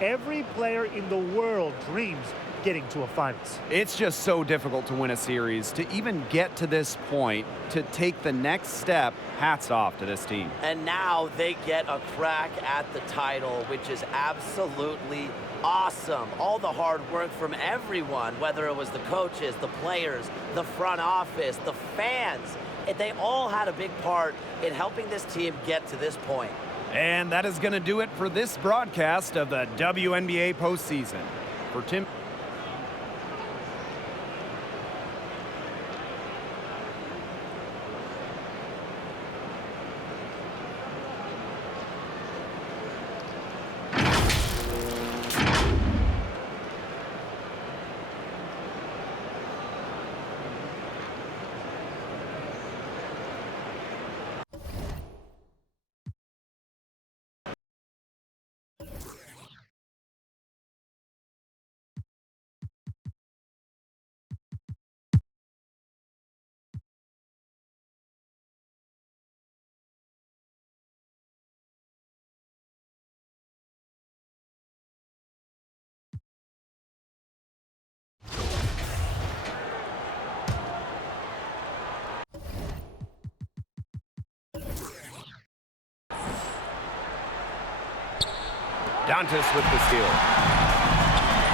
Every player in the world dreams getting to a finals. It's just so difficult to win a series. To even get to this point, to take the next step, hats off to this team. And now they get a crack at the title, which is absolutely awesome. All the hard work from everyone, whether it was the coaches, the players, the front office, the fans, they all had a big part in helping this team get to this point. And that is going to do it for this broadcast of the WNBA postseason. For Tim. Dantas with the steal.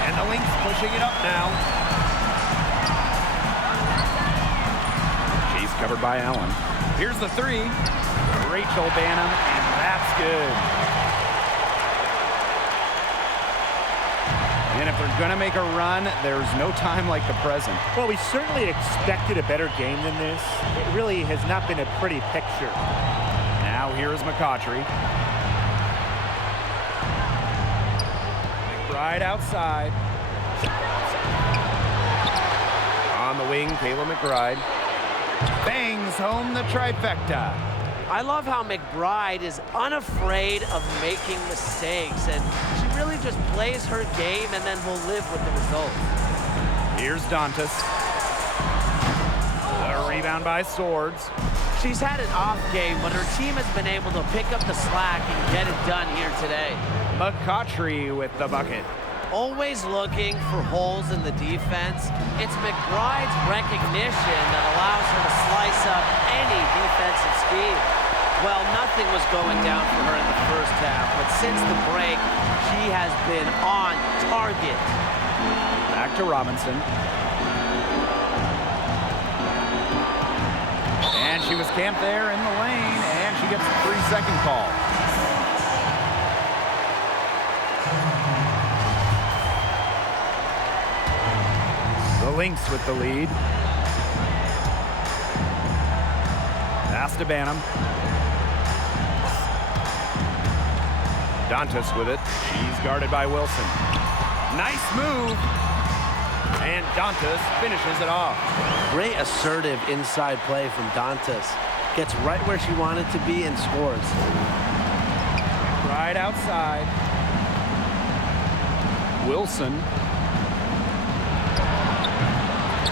And the Lynx pushing it up now. She's covered by Allen. Here's the three. Rachel Banham, and that's good. And if they're going to make a run, there's no time like the present. Well, we certainly expected a better game than this. It really has not been a pretty picture. Now here's McCautry. Right outside. On the wing, Kayla McBride. Bangs home the trifecta. I love how McBride is unafraid of making mistakes, and she really just plays her game and then will live with the results. Here's Dantas. The rebound by Swords. She's had an off game, but her team has been able to pick up the slack and get it done here today. McCautry with the bucket. Always looking for holes in the defense. It's McBride's recognition that allows her to slice up any defensive scheme. Well, nothing was going down for her in the first half, but since the break, she has been on target. Back to Robinson. And she was camped there in the lane, and she gets a 3-second call. The Lynx with the lead. Pass to Banham. Dantas with it. She's guarded by Wilson. Nice move. And Dantas finishes it off. Great assertive inside play from Dantas. Gets right where she wanted to be and scores. Right outside. Wilson.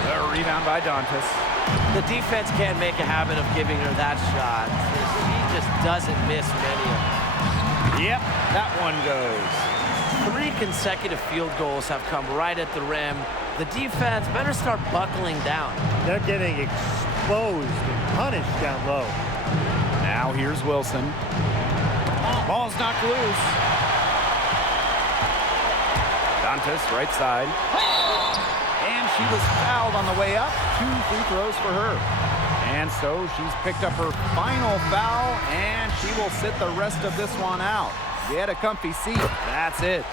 The rebound by Dantas. The defense can't make a habit of giving her that shot. She just doesn't miss many of them. Yep, that one goes. 3 consecutive field goals have come right at the rim. The defense better start buckling down. They're getting exposed and punished down low. Now here's Wilson. Ball's knocked loose. Dantas, right side. And she was fouled on the way up. 2 free throws for her. And so she's picked up her final foul, and she will sit the rest of this one out. Get a comfy seat. That's it.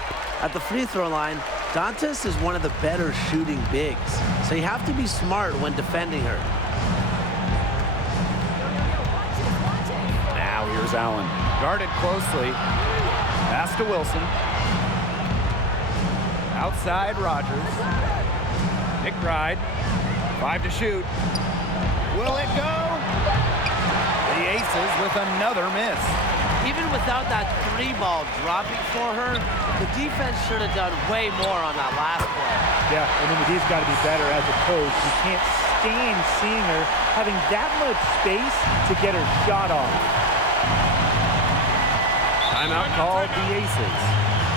At the free throw line, Dantas is one of the better shooting bigs, so you have to be smart when defending her. Now here's Allen. Guarded closely. Pass to Wilson. Outside Rogers. McBride. 5 to shoot. Will it go? The Aces with another miss. Even without that 3-ball dropping for her, the defense should have done way more on that last play. Yeah, and then he's got to be better as a coach. You can't stand seeing her having that much space to get her shot off. Timeout called the Aces.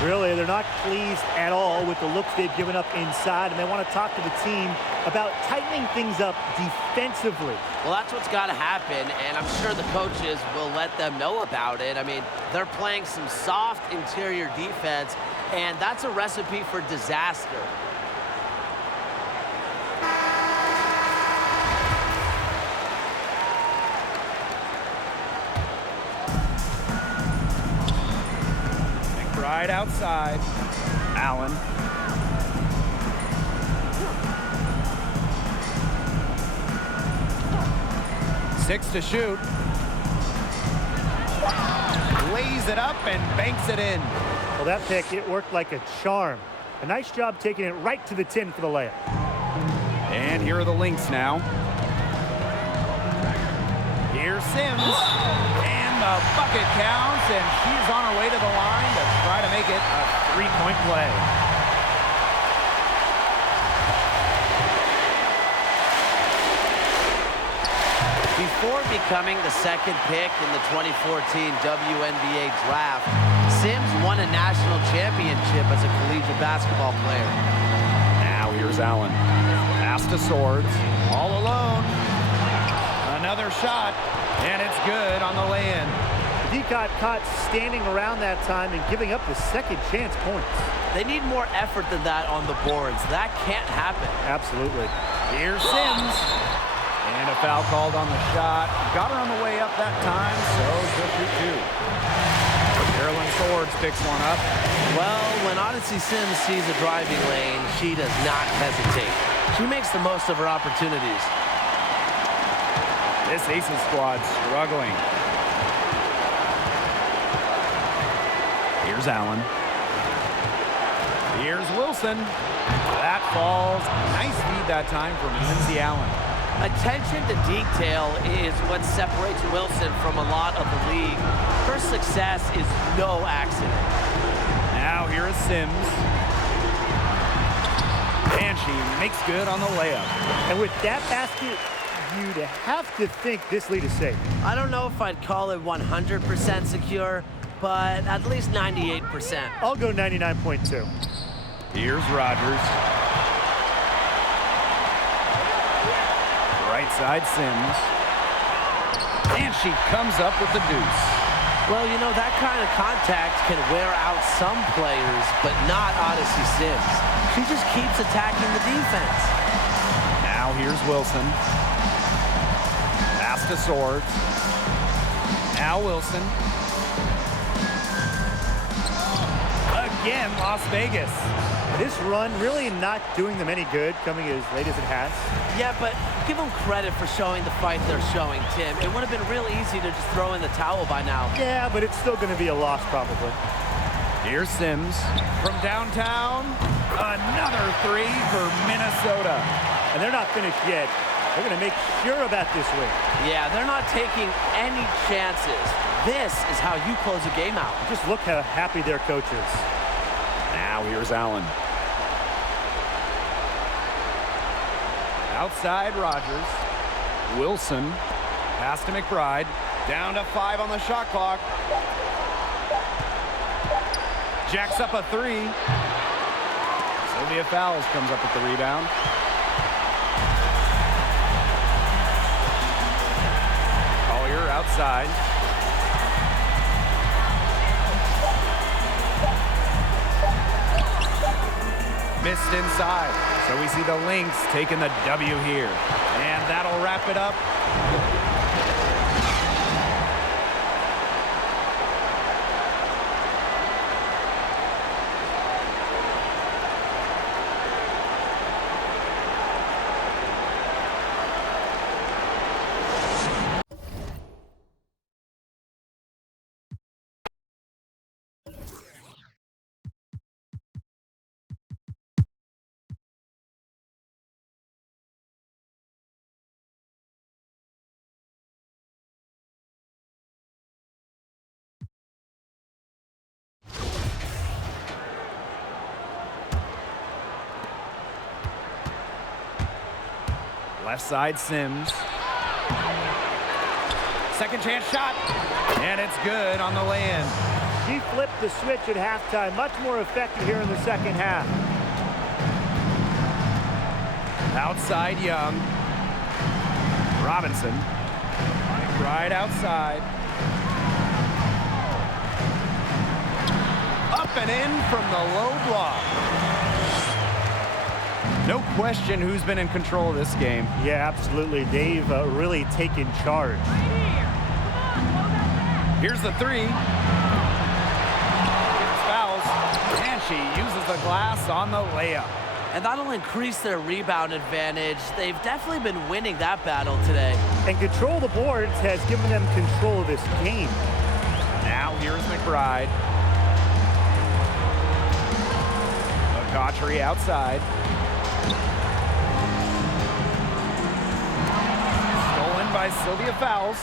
Really, they're not pleased at all with the looks they've given up inside, and they want to talk to the team about tightening things up defensively. Well, that's what's got to happen, and I'm sure the coaches will let them know about it. I mean, they're playing some soft interior defense, and that's a recipe for disaster. Right outside. Allen. Six to shoot. Lays it up and banks it in. Well, that pick, it worked like a charm. A nice job taking it right to the tin for the layup. And here are the Lynx now. Here's Sims. The bucket counts, and she's on her way to the line to try to make it a 3-point play. Before becoming the second pick in the 2014 WNBA draft, Sims won a national championship as a collegiate basketball player. Now here's Allen. Pass to Swords. All alone. Another shot. And it's good on the lay-in. He got caught standing around that time and giving up the second chance points. They need more effort than that on the boards. That can't happen. Absolutely. Here's Sims. And a foul called on the shot. Got her on the way up that time, so she'll shoot 2. Carolyn Swords picks one up. Well, when Odyssey Sims sees a driving lane, she does not hesitate. She makes the most of her opportunities. This Aces squad struggling. Here's Allen. Here's Wilson. That falls. Nice feed that time from Lindsey Allen. Attention to detail is what separates Wilson from a lot of the league. Her success is no accident. Now here is Sims. And she makes good on the layup. And with that basket, you'd have to think this lead is safe. I don't know if I'd call it 100% secure, but at least 98%. I'll go 99.2. Here's Rogers. Right side Sims. And she comes up with the deuce. Well, you know, that kind of contact can wear out some players, but not Odyssey Sims. She just keeps attacking the defense. Now here's Wilson. Pass to Swords. Now Wilson. Again, Las Vegas. This run really not doing them any good, coming as late as it has. Yeah, but give them credit for showing the fight they're showing, Tim. It would have been real easy to just throw in the towel by now. Yeah, but it's still going to be a loss probably. Here's Sims from downtown. Another three for Minnesota. And they're not finished yet. They're going to make sure about this win. Yeah, they're not taking any chances. This is how you close a game out. Just look how happy their coach is. Now here's Allen. Outside Rogers. Wilson. Pass to McBride. Down to 5 on the shot clock. Jacks up a 3. Sylvia Fowles comes up with the rebound. Collier outside. Missed inside. So we see the Lynx taking the W here. And that'll wrap it up. Left side, Sims. Second chance shot. And it's good on the lay-in. She flipped the switch at halftime. Much more effective here in the second half. Outside, Young. Robinson. Right outside. Up and in from the low block. No question who's been in control of this game. Yeah, absolutely. They've really taken charge. Here's the 3. Here's Fowles. And she uses the glass on the layup. And that'll increase their rebound advantage. They've definitely been winning that battle today. And control of the boards has given them control of this game. Now here's McBride. McCautry outside. Stolen by Sylvia Fowles.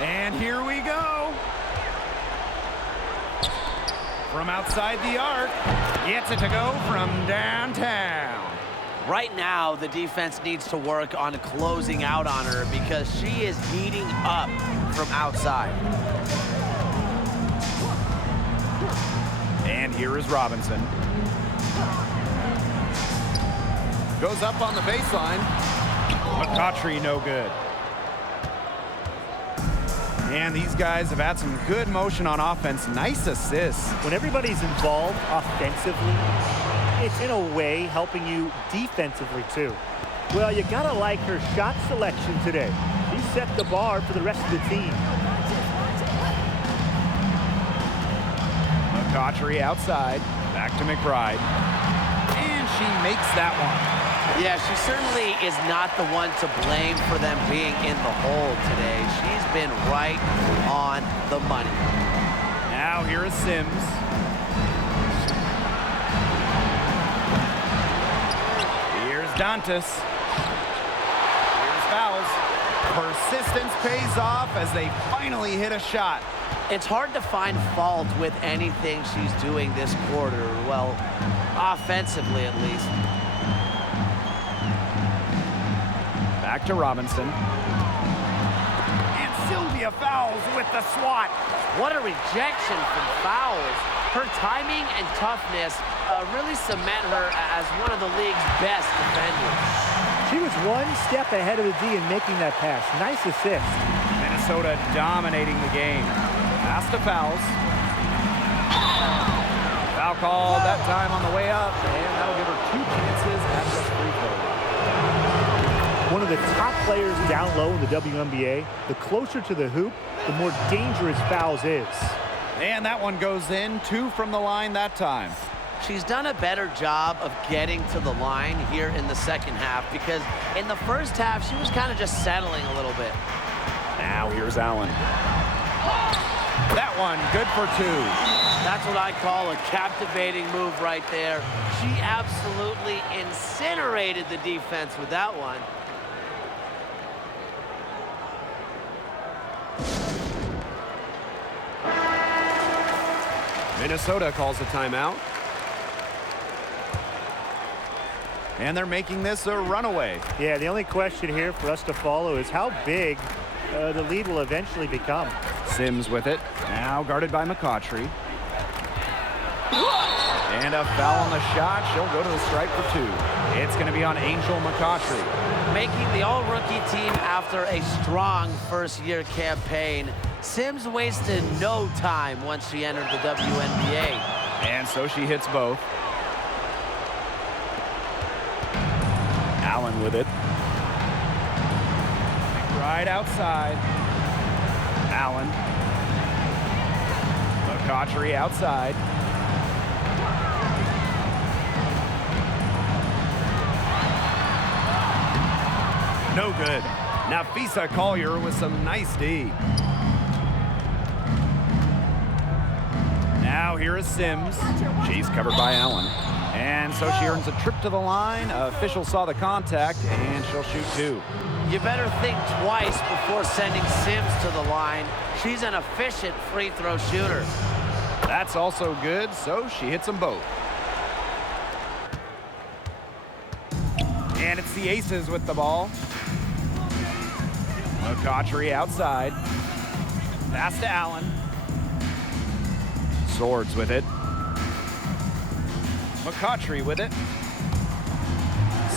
And here we go. From outside the arc. Gets it to go from downtown. Right now, the defense needs to work on closing out on her because she is heating up from outside. And here is Robinson. Goes up on the baseline. McCautry no good. And these guys have had some good motion on offense. Nice assists. When everybody's involved offensively, it's in a way helping you defensively too. Well, you gotta like her shot selection today. She set the bar for the rest of the team. McCautry outside. Back to McBride. And she makes that one. Yeah, she certainly is not the one to blame for them being in the hole today. She's been right on the money. Now here is Sims. Here's Dantas. Here's Fowles. Persistence pays off as they finally hit a shot. It's hard to find fault with anything she's doing this quarter. Well, offensively at least. Back to Robinson. And Sylvia Fowles with the swat. What a rejection from Fowles. Her timing and toughness really cement her as one of the league's best defenders. She was one step ahead of the D in making that pass. Nice assist. Minnesota dominating the game. Pass to Fowles. Foul call that time on the way up, and that'll give her 2 chances at the free throw line. One of the top players down low in the WNBA, the closer to the hoop, the more dangerous Fowles is. And that one goes in. 2 from the line that time. she's done a better job of getting to the line here in the second half, because in the first half, she was kind of just settling a little bit. Now here's Allen. That one, good for 2. That's what I call a captivating move right there. She absolutely incinerated the defense with that one. Minnesota calls a timeout. And they're making this a runaway. Yeah, the only question here for us to follow is how big the lead will eventually become. Sims with it. Now guarded by McCautry. And a foul on the shot. She'll go to the stripe for 2. It's going to be on Angel McCautry. Making the all-rookie team after a strong first-year campaign. Sims wasted no time once she entered the WNBA. And so she hits both. Allen with it. Right outside. Allen. McCautry outside. No good. Nafisa Collier with some nice D. Now here is Sims. She's covered by Allen. And so she earns a trip to the line. Official saw the contact, and she'll shoot 2. You better think twice before sending Sims to the line. She's an efficient free throw shooter. That's also good, so she hits them both. And it's the Aces with the ball. McCautry outside. Pass to Allen. Swords with it. McCautry with it.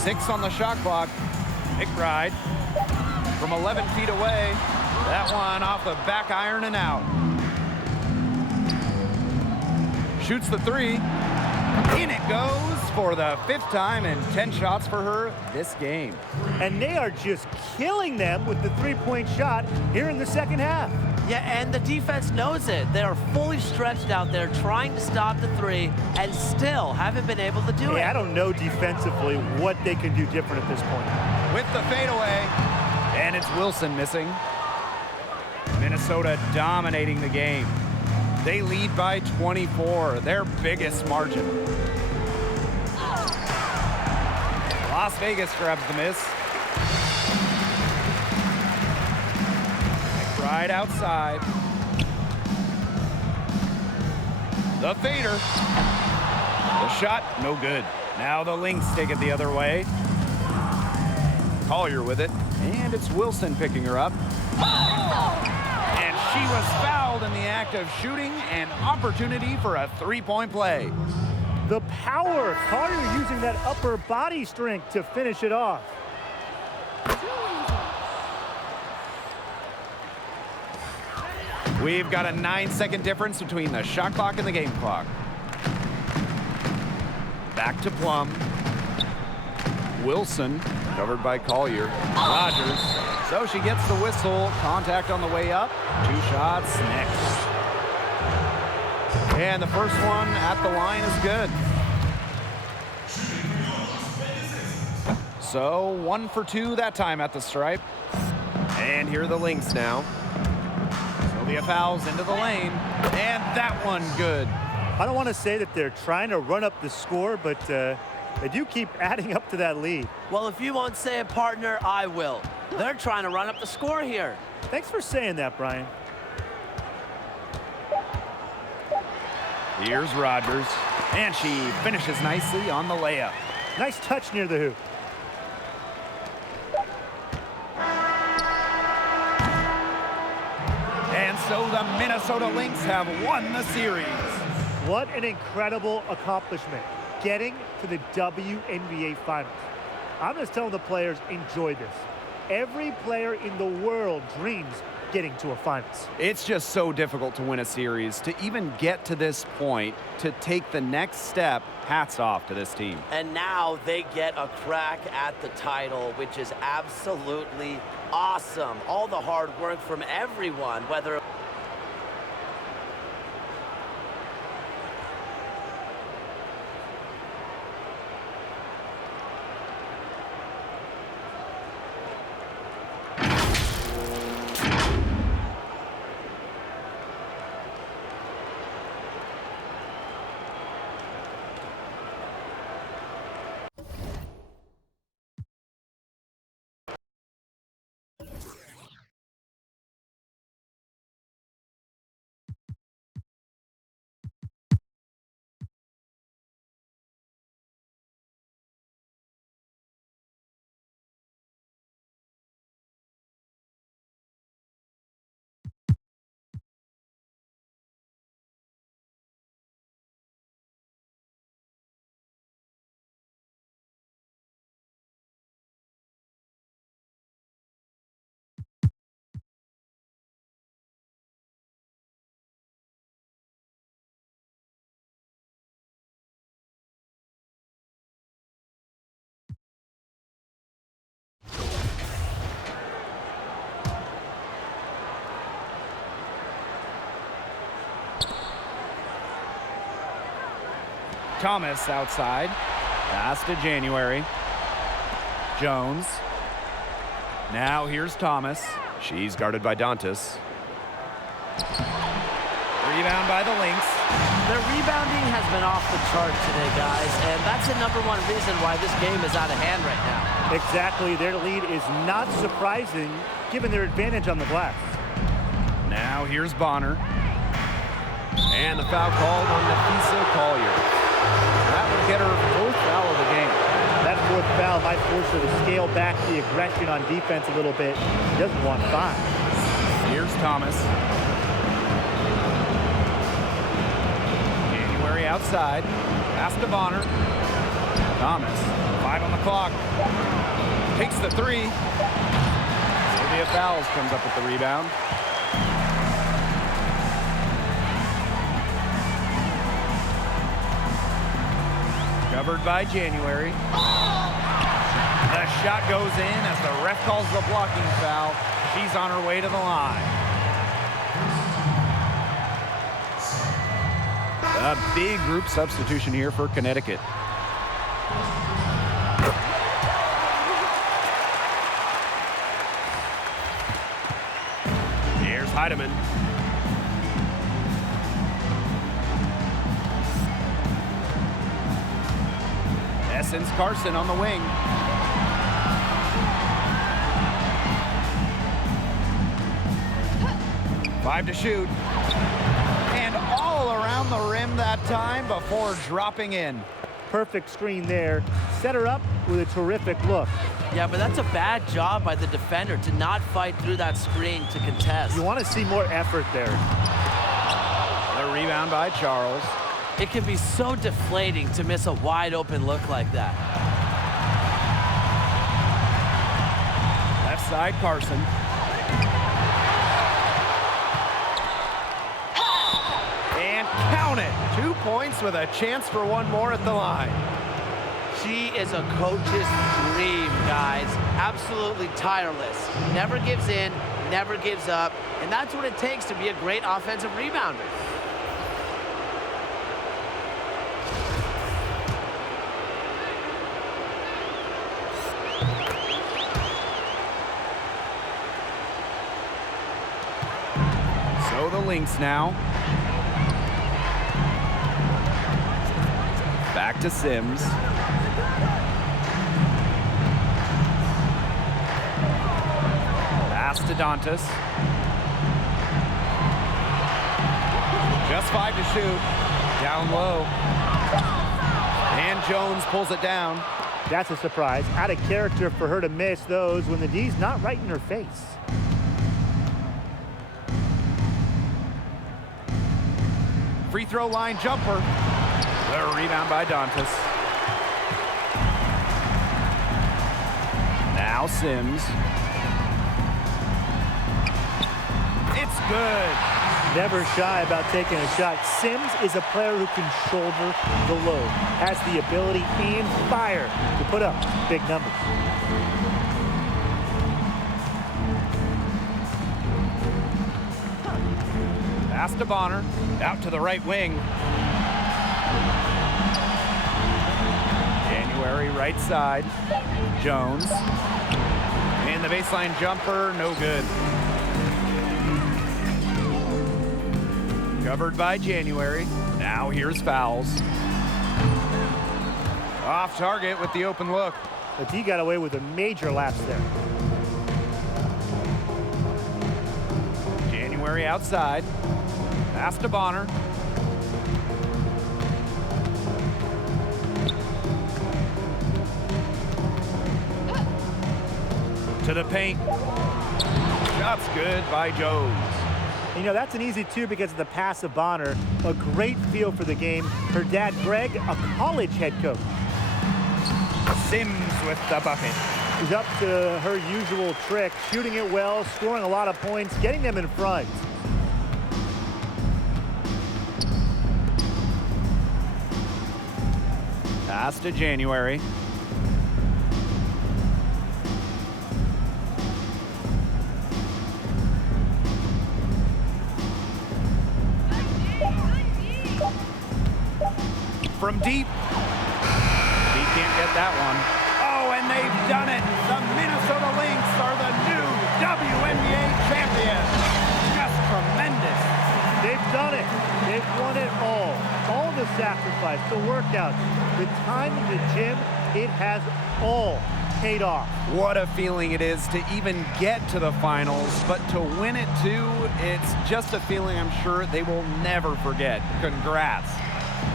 6 on the shot clock. McBride from 11 feet away. That one off the back iron and out. Shoots the 3. In it goes for the 5th time, and 10 shots for her this game. And they are just killing them with the three-point shot here in the second half. Yeah, and the defense knows it. They are fully stretched out there trying to stop the 3 and still haven't been able to do it. I don't know defensively what they can do different at this point. With the fadeaway, and it's Wilson missing. Minnesota dominating the game. They lead by 24, their biggest margin. Las Vegas grabs the miss. Right outside. The fader. The shot, no good. Now the Lynx take it the other way. Collier with it, and it's Wilson picking her up. And she was fouled in the act of shooting, an opportunity for a three-point play. The power, Collier using that upper body strength to finish it off. We've got a 9-second difference between the shot clock and the game clock. Back to Plum. Wilson, covered by Collier. Rogers. So she gets the whistle. Contact on the way up. 2 shots next. And the first one at the line is good. So 1 for 2 that time at the stripe. And here are the Lynx now. Sylvia fouls into the lane. And that one good. I don't want to say that they're trying to run up the score, but they do keep adding up to that lead. Well, if you won't say it, partner, I will. They're trying to run up the score here. Thanks for saying that, Brian. Here's Rogers, and she finishes nicely on the layup. Nice touch near the hoop. And so the Minnesota Lynx have won the series. What an incredible accomplishment, getting to the WNBA Finals. I'm just telling the players, enjoy this. Every player in the world dreams getting to a finals. It's just so difficult to win a series. To even get to this point, to take the next step, hats off to this team. And now they get a crack at the title, which is absolutely awesome. All the hard work from everyone, whether Thomas outside. Pass to January. Jones. Now here's Thomas. She's guarded by Dantas. Rebound by the Lynx. Their rebounding has been off the chart today, guys, and that's the #1 reason why this game is out of hand right now. Exactly. Their lead is not surprising given their advantage on the glass. Now here's Bonner. And the foul called on Nafisa Collier. That would get her 4th foul of the game. That 4th foul might force her to scale back the aggression on defense a little bit. She doesn't want 5. Here's Thomas. January outside. Pass to Bonner. Thomas. 5 on the clock. Takes the 3. Sylvia Fowles comes up with the rebound. Covered by January. The shot goes in as the ref calls the blocking foul. She's on her way to the line. A big group substitution here for Connecticut. Here's Heidemann. Essence Carson on the wing. Five to shoot. And all around the rim that time before dropping in. Perfect screen there. Set her up with a terrific look. Yeah, but that's a bad job by the defender to not fight through that screen to contest. You want to see more effort there. The rebound by Charles. It can be so deflating to miss a wide open look like that. Left side, Carson. And count it. 2 points with a chance for one more at the line. She is a coach's dream, guys. Absolutely tireless. Never gives in, never gives up. And that's what it takes to be a great offensive rebounder. So the Lynx now. Back to Sims. Pass to Dantas. Just 5 to shoot. Down low. And Jones pulls it down. That's a surprise. Out of character for her to miss those when the D's not right in her face. Free throw line jumper. The rebound by Dantas. Now Sims. It's good. Never shy about taking a shot. Sims is a player who can shoulder the load, has the ability and fire to put up big numbers. Pass to Bonner. Out to the right wing. January right side. Jones. And the baseline jumper, no good. Covered by January. Now here's Fowles. Off target with the open look. The D got away with a major lapse there. January outside. Pass to Bonner. To the paint. Shot's good by Jones. You know, that's an easy 2 because of the pass of Bonner. A great feel for the game. Her dad, Greg, a college head coach. Sims with the bucket. She's up to her usual trick, shooting it well, scoring a lot of points, getting them in front. Pass to January. from deep. He can't get that one. Oh, and they've done it. The Minnesota Lynx are the new WNBA champions. Just tremendous. They've done it. They've won it all. All the sacrifice, the workouts, the time in the gym, it has all paid off. What a feeling it is to even get to the finals, but to win it too, it's just a feeling I'm sure they will never forget. Congrats.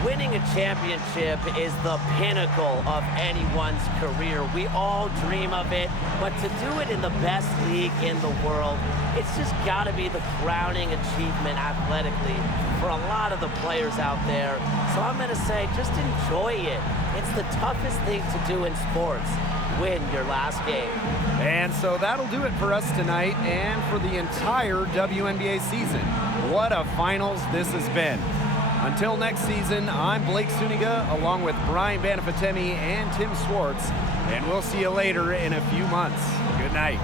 Winning a championship is the pinnacle of anyone's career. We all dream of it, but to do it in the best league in the world, it's just got to be the crowning achievement athletically for a lot of the players out there. So I'm going to say, just enjoy it. It's the toughest thing to do in sports. Win your last game. And so that'll do it for us tonight and for the entire WNBA season. What a finals this has been. Until next season, I'm Blake Suniga along with Brian Banafatemi and Tim Swartz, and we'll see you later in a few months. Good night.